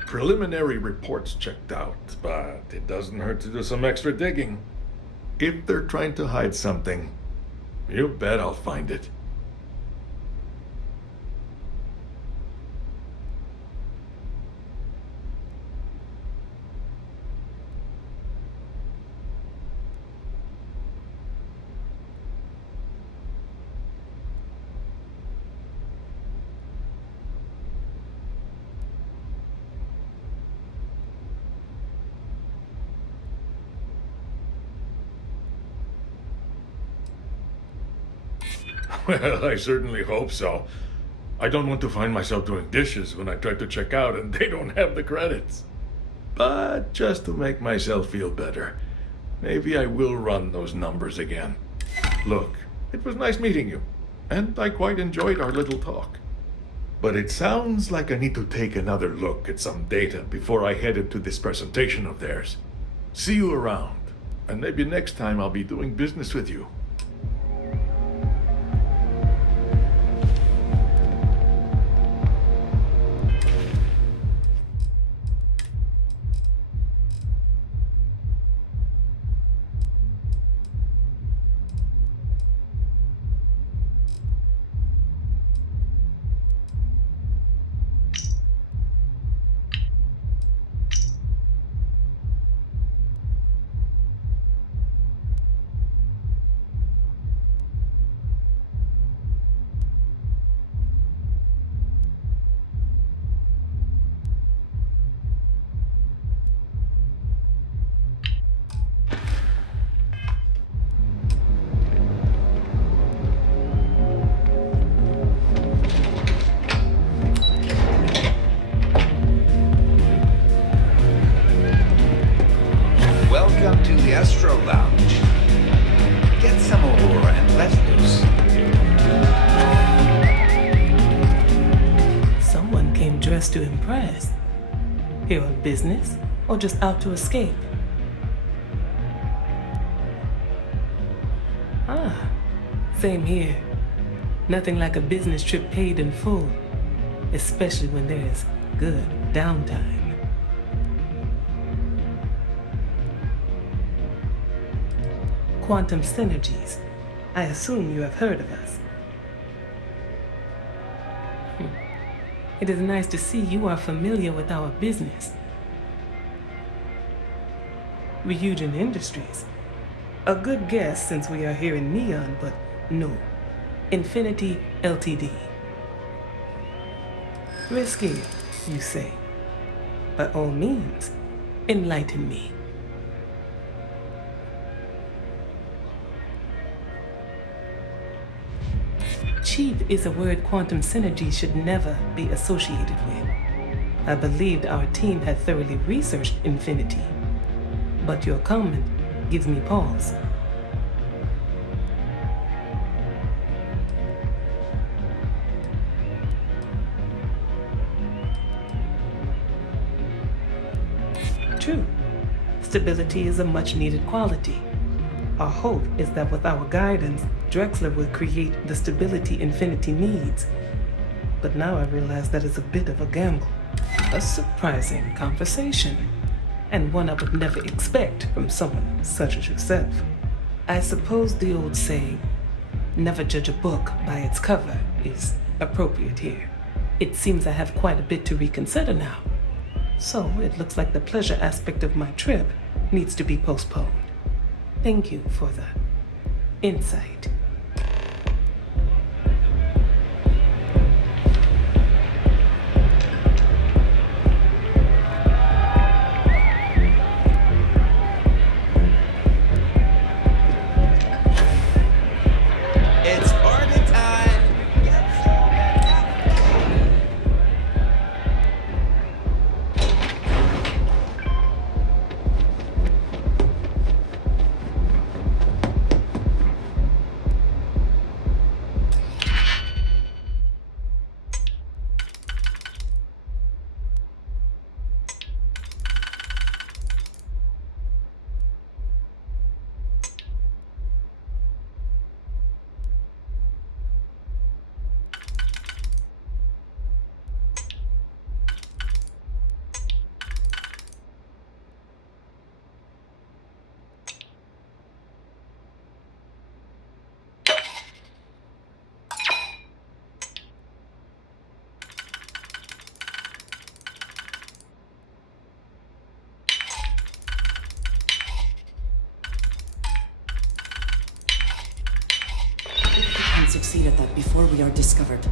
Preliminary reports checked out, but it doesn't hurt to do some extra digging. If they're trying to hide something, you bet I'll find it. Well, I certainly hope so. I don't want to find myself doing dishes when I try to check out and they don't have the credits. But just to make myself feel better, maybe I will run those numbers again. Look, it was nice meeting you, and I quite enjoyed our little talk. But it sounds like I need to take another look at some data before I head into this presentation of theirs. See you around, and maybe next time I'll be doing business with you. Welcome to the Astro Lounge. Get some aurora and let loose. Someone came dressed to impress. Here on business, or just out to escape? Ah, same here. Nothing like a business trip paid in full, especially when there's good downtime. Quantum Synergies. I assume you have heard of us. It is nice to see you are familiar with our business. Ryujin Industries. A good guess since we are here in Neon, but no. Infinity Ltd. Risky, you say. By all means, enlighten me. Cheap is a word Quantum Synergy should never be associated with. I believed our team had thoroughly researched Infinity, but your comment gives me pause. True, stability is a much-needed quality. Our hope is that with our guidance, Drexler will create the stability Infinity needs. But now I realize that is a bit of a gamble. A surprising conversation, and one I would never expect from someone such as yourself. I suppose the old saying, never judge a book by its cover, is appropriate here. It seems I have quite a bit to reconsider now. So it looks like the pleasure aspect of my trip needs to be postponed. Thank you for the insight. It's party time! Succeed at that before we are discovered.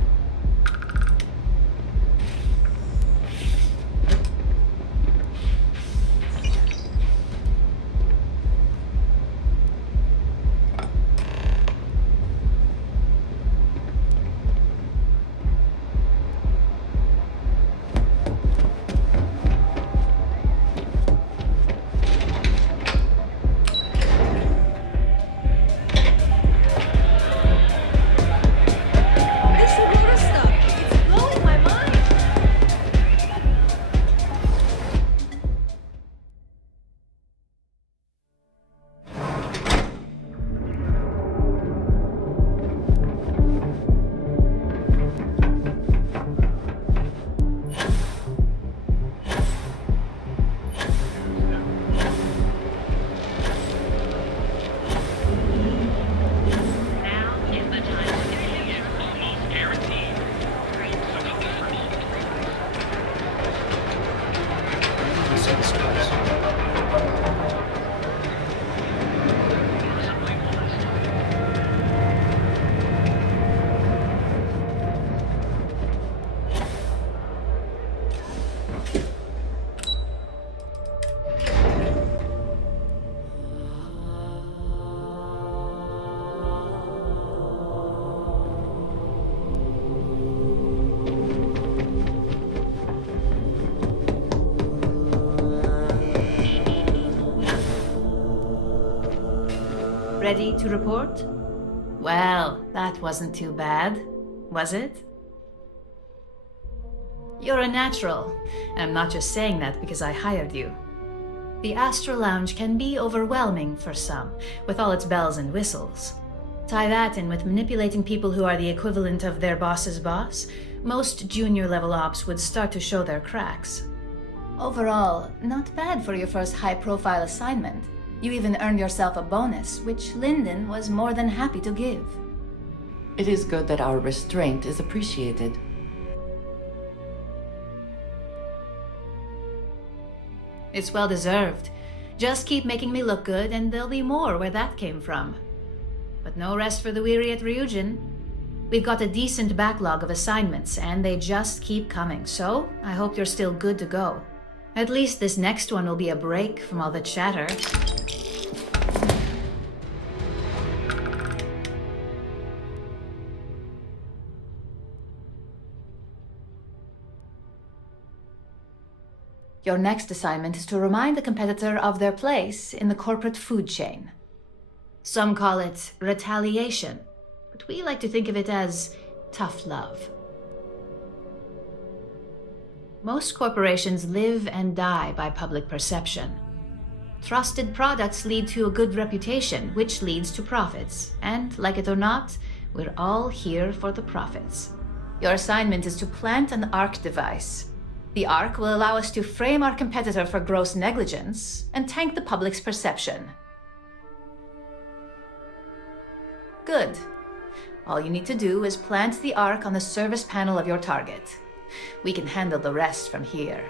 Ready to report? Well, that wasn't too bad, was it? You're a natural. I'm not just saying that because I hired you. The Astro Lounge can be overwhelming for some, with all its bells and whistles. Tie that in with manipulating people who are the equivalent of their boss's boss, most junior-level ops would start to show their cracks. Overall, not bad for your first high-profile assignment. You even earned yourself a bonus, which Lyndon was more than happy to give. It is good that our restraint is appreciated. It's well deserved. Just keep making me look good and there'll be more where that came from. But no rest for the weary at Ryujin. We've got a decent backlog of assignments and they just keep coming, so I hope you're still good to go. At least this next one will be a break from all the chatter. Your next assignment is to remind the competitor of their place in the corporate food chain. Some call it retaliation, but we like to think of it as tough love. Most corporations live and die by public perception. Trusted products lead to a good reputation, which leads to profits. And, like it or not, we're all here for the profits. Your assignment is to plant an ARC device. The ARC will allow us to frame our competitor for gross negligence and tank the public's perception. Good. All you need to do is plant the ARC on the service panel of your target. We can handle the rest from here.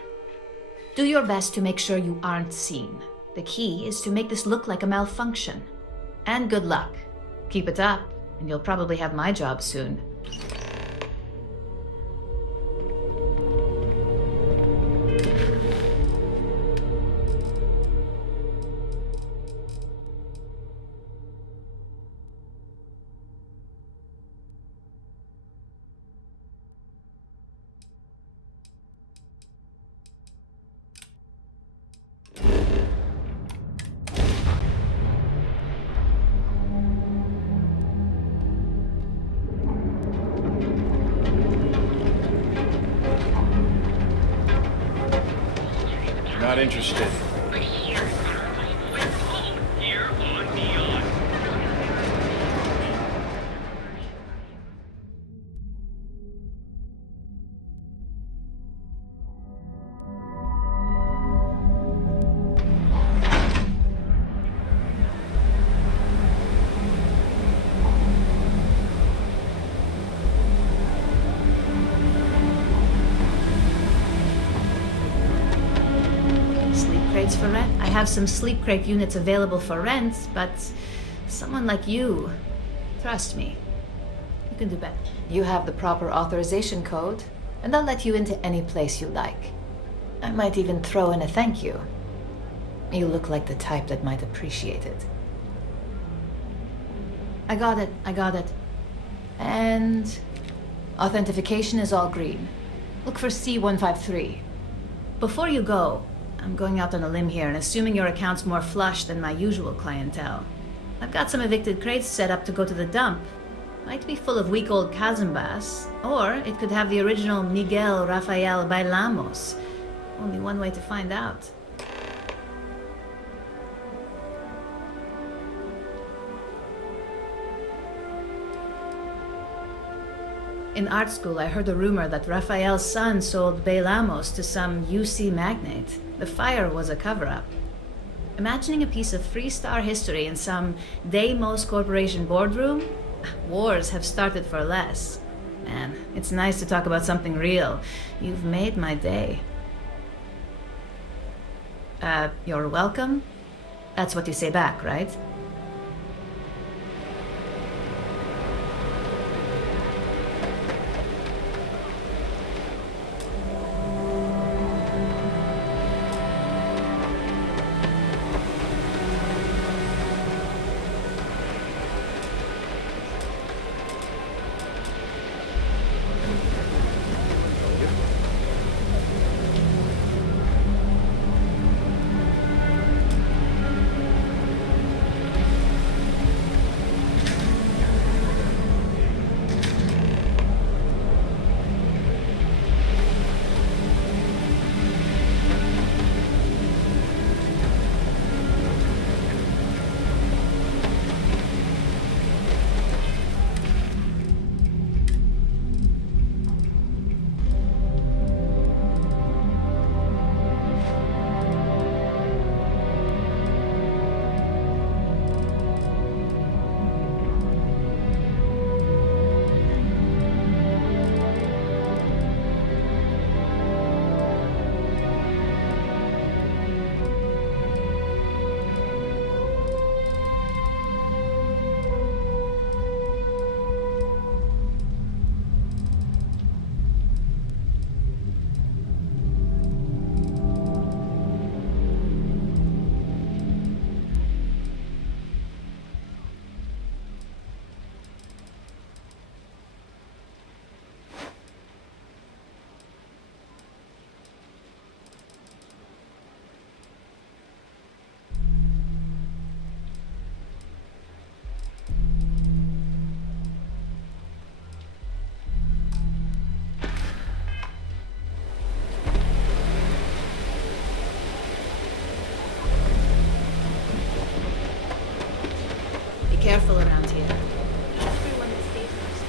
Do your best to make sure you aren't seen. The key is to make this look like a malfunction. And good luck. Keep it up, and you'll probably have my job soon. Not interested. For rent. I have some sleep crate units available for rent, but someone like you, trust me, you can do better. You have the proper authorization code, and I'll let you into any place you like. I might even throw in a thank you. You look like the type that might appreciate it. I got it. And authentication is all green. Look for C153. Before you go, I'm going out on a limb here and assuming your account's more flush than my usual clientele. I've got some evicted crates set up to go to the dump. Might be full of weak old Cazimbas, or it could have the original Miguel Rafael Bailamos. Only one way to find out. In art school, I heard a rumor that Rafael's son sold Bailamos to some UC magnate. The fire was a cover-up. Imagining a piece of Freestar history in some Deimos Corporation boardroom? Wars have started for less. Man, it's nice to talk about something real. You've made my day. You're welcome? That's what you say back, right? careful around here. Everyone is safe first.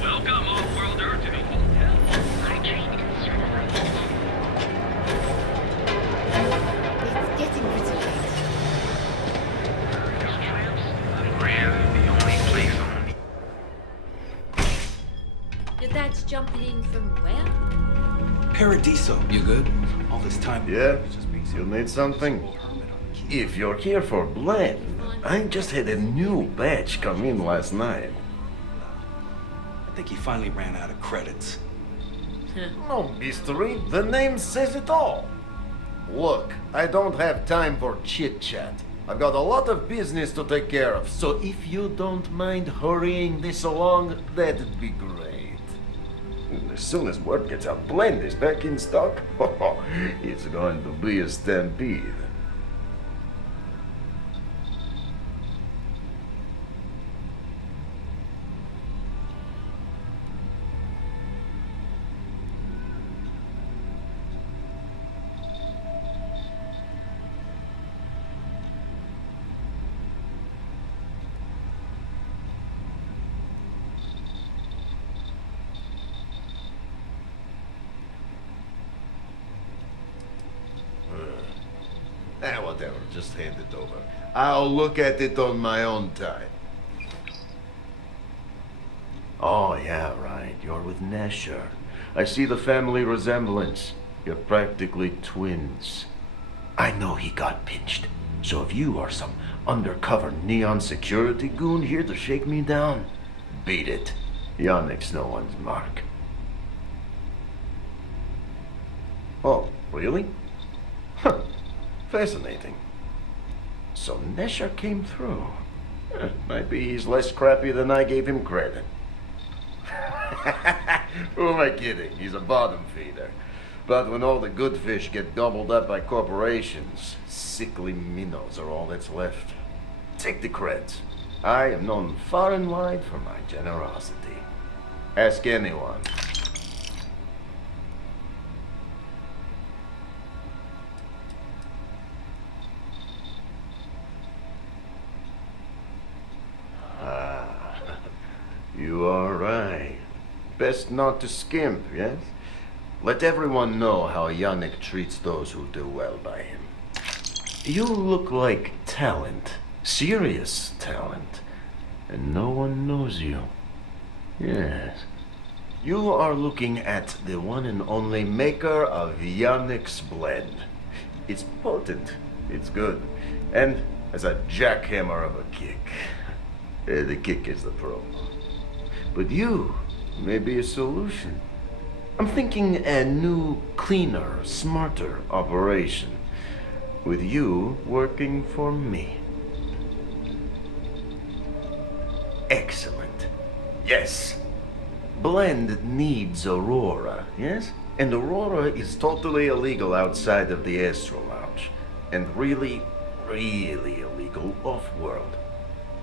Welcome, off-worlder, to the hotel. I trained conservatively. It's getting pretty late. These trips, really the only place on Your dad's jumping in from where? Paradiso. You good? All this time. Yeah? You need something? If you're here for blend, I just had a new batch come in last night. I think he finally ran out of credits. No mystery, the name says it all. Look, I don't have time for chit-chat. I've got a lot of business to take care of, so if you don't mind hurrying this along, that'd be great. As soon as word gets out, Blend is back in stock. It's going to be a stampede. Whatever, just hand it over. I'll look at it on my own time. Oh, yeah, right. You're with Nesher. I see the family resemblance. You're practically twins. I know he got pinched. So if you are some undercover neon security goon here to shake me down, beat it. Yannick's no one's mark. Oh, really? Huh. Fascinating. So Nesher came through. Maybe he's less crappy than I gave him credit. Who am I kidding? He's a bottom feeder. But when all the good fish get gobbled up by corporations, sickly minnows are all that's left. Take the creds. I am known far and wide for my generosity. Ask anyone. You are right. Best not to skimp, yes? Let everyone know how Yannick treats those who do well by him. You look like talent. Serious talent. And no one knows you. Yes. You are looking at the one and only maker of Yannick's blend. It's potent. It's good. And as a jackhammer of a kick. The kick is the problem. But you may be a solution. I'm thinking a new, cleaner, smarter operation. With you working for me. Excellent. Yes. Blend needs Aurora, yes? And Aurora is totally illegal outside of the Astro Lounge. And really, really illegal off-world.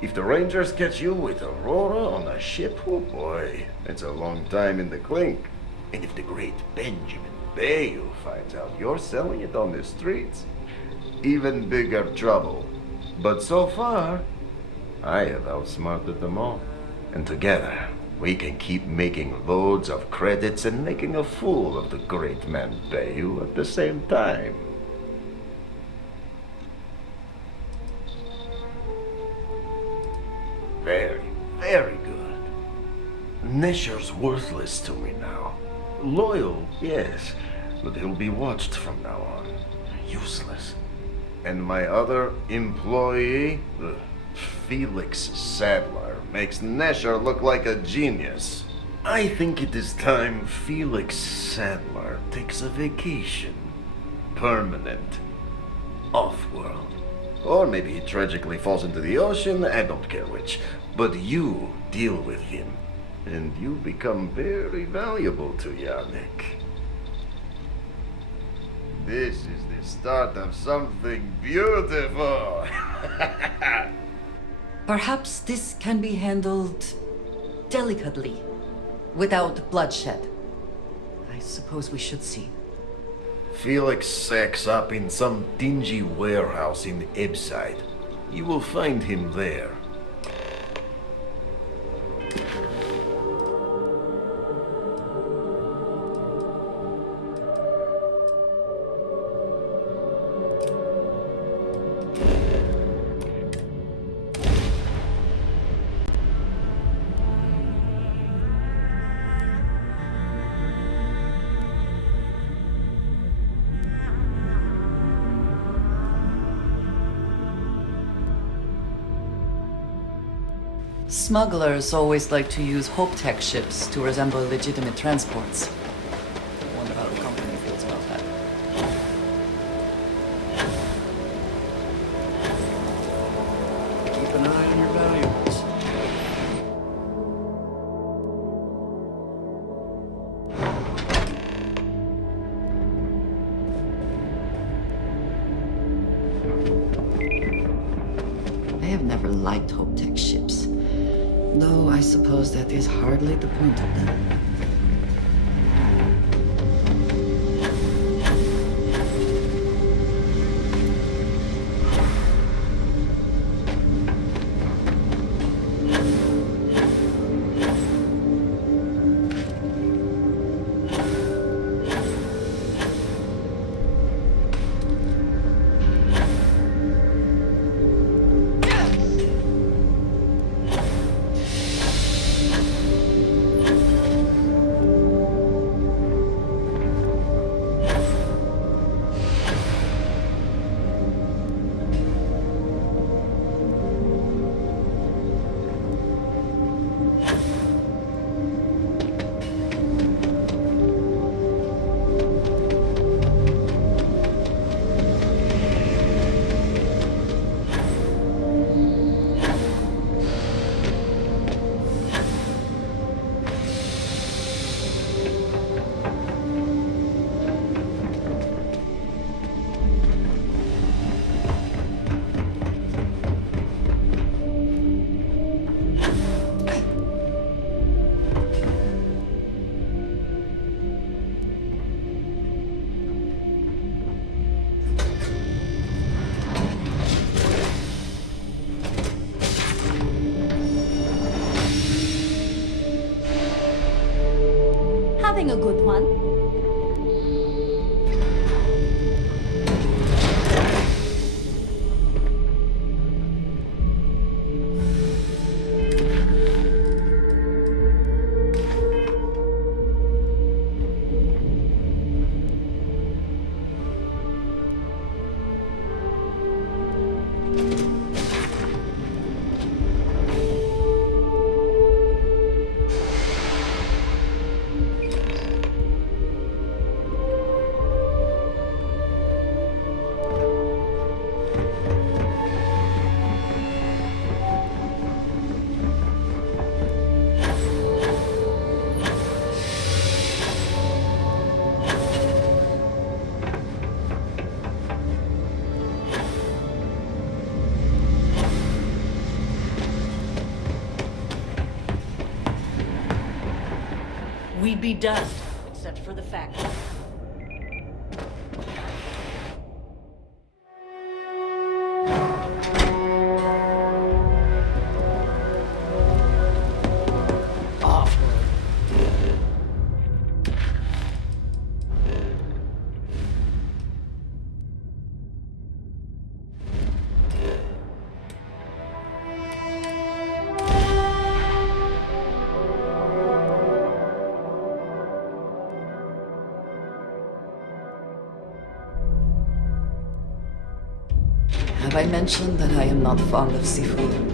If the Rangers catch you with Aurora on a ship, oh boy, it's a long time in the clink. And if the great Benjamin Bayou finds out you're selling it on the streets, even bigger trouble. But so far, I have outsmarted them all. And together, we can keep making loads of credits and making a fool of the great man Bayou at the same time. Very, very good. Nesher's worthless to me now. Loyal, yes, but he'll be watched from now on. Useless. And my other employee, Felix Sadler, makes Nesher look like a genius. I think it is time Felix Sadler takes a vacation. Permanent. Off-world. Or maybe he tragically falls into the ocean, I don't care which. But you deal with him, and you become very valuable to Yannick. This is the start of something beautiful. Perhaps this can be handled delicately, without bloodshed. I suppose we should see. Felix sacks up in some dingy warehouse in Ebside. You will find him there. Smugglers always like to use Hope Tech ships to resemble legitimate transports. I wonder how the company feels about that. Keep an eye on your valuables. I have never liked Hope Tech ships. Though I suppose that is hardly the point of them. Having a good one. We'd be dust, except for the factory. Have I mentioned that I am not fond of seafood?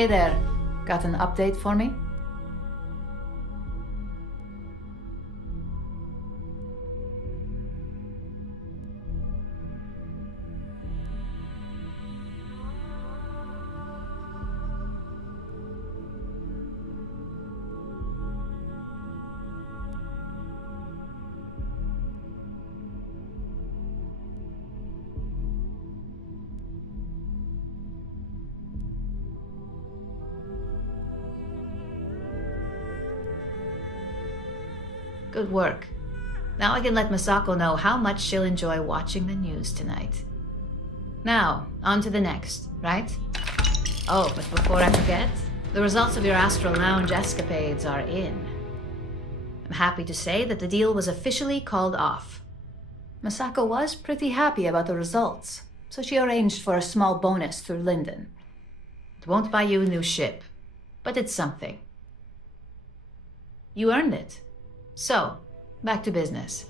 Hey there. Got an update for me? Good work. Now I can let Masako know how much she'll enjoy watching the news tonight. Now, on to the next, right? Oh, but before I forget, the results of your Astral Lounge escapades are in. I'm happy to say that the deal was officially called off. Masako was pretty happy about the results, so she arranged for a small bonus through Linden. It won't buy you a new ship, but it's something. You earned it. So, back to business.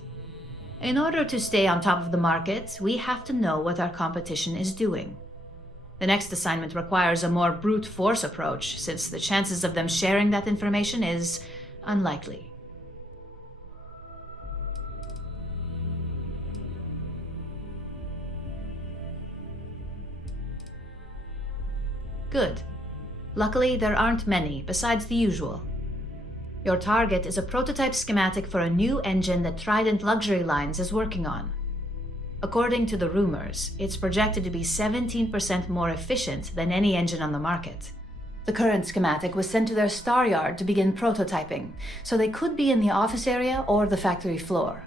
In order to stay on top of the market, we have to know what our competition is doing. The next assignment requires a more brute force approach, since the chances of them sharing that information is unlikely. Good. Luckily, there aren't many, besides the usual. Your target is a prototype schematic for a new engine that Trident Luxury Lines is working on. According to the rumors, it's projected to be 17% more efficient than any engine on the market. The current schematic was sent to their star yard to begin prototyping, so they could be in the office area or the factory floor.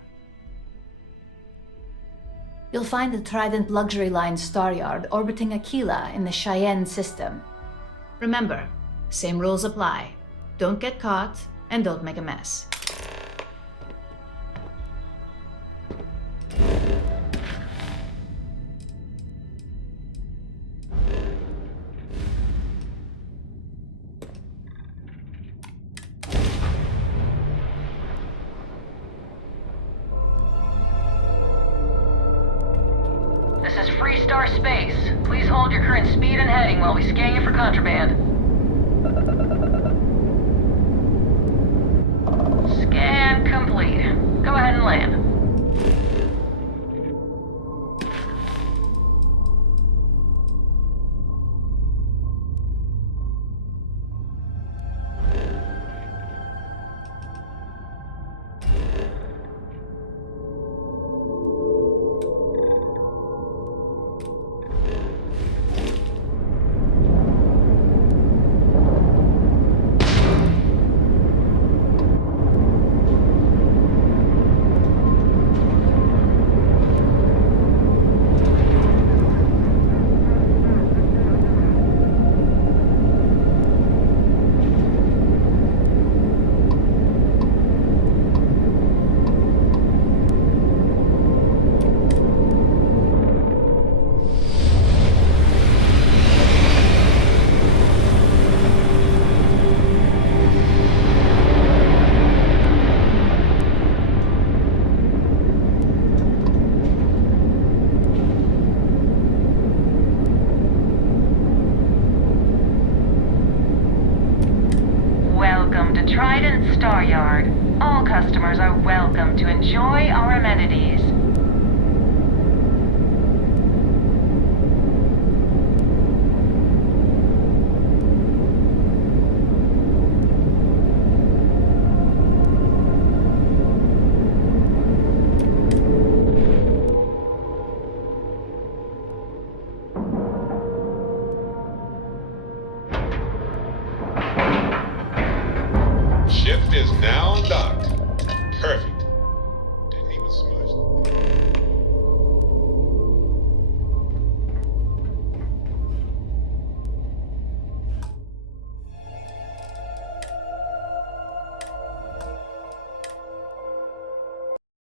You'll find the Trident Luxury Lines star yard orbiting Aquila in the Cheyenne system. Remember, same rules apply. Don't get caught, and don't make a mess. This is Freestar Space. Please hold your current speed and heading while we scan you for contraband. Scan complete. Go ahead and land. Trident Star Yard. All customers are welcome to enjoy our amenities. Ship is now docked. Perfect.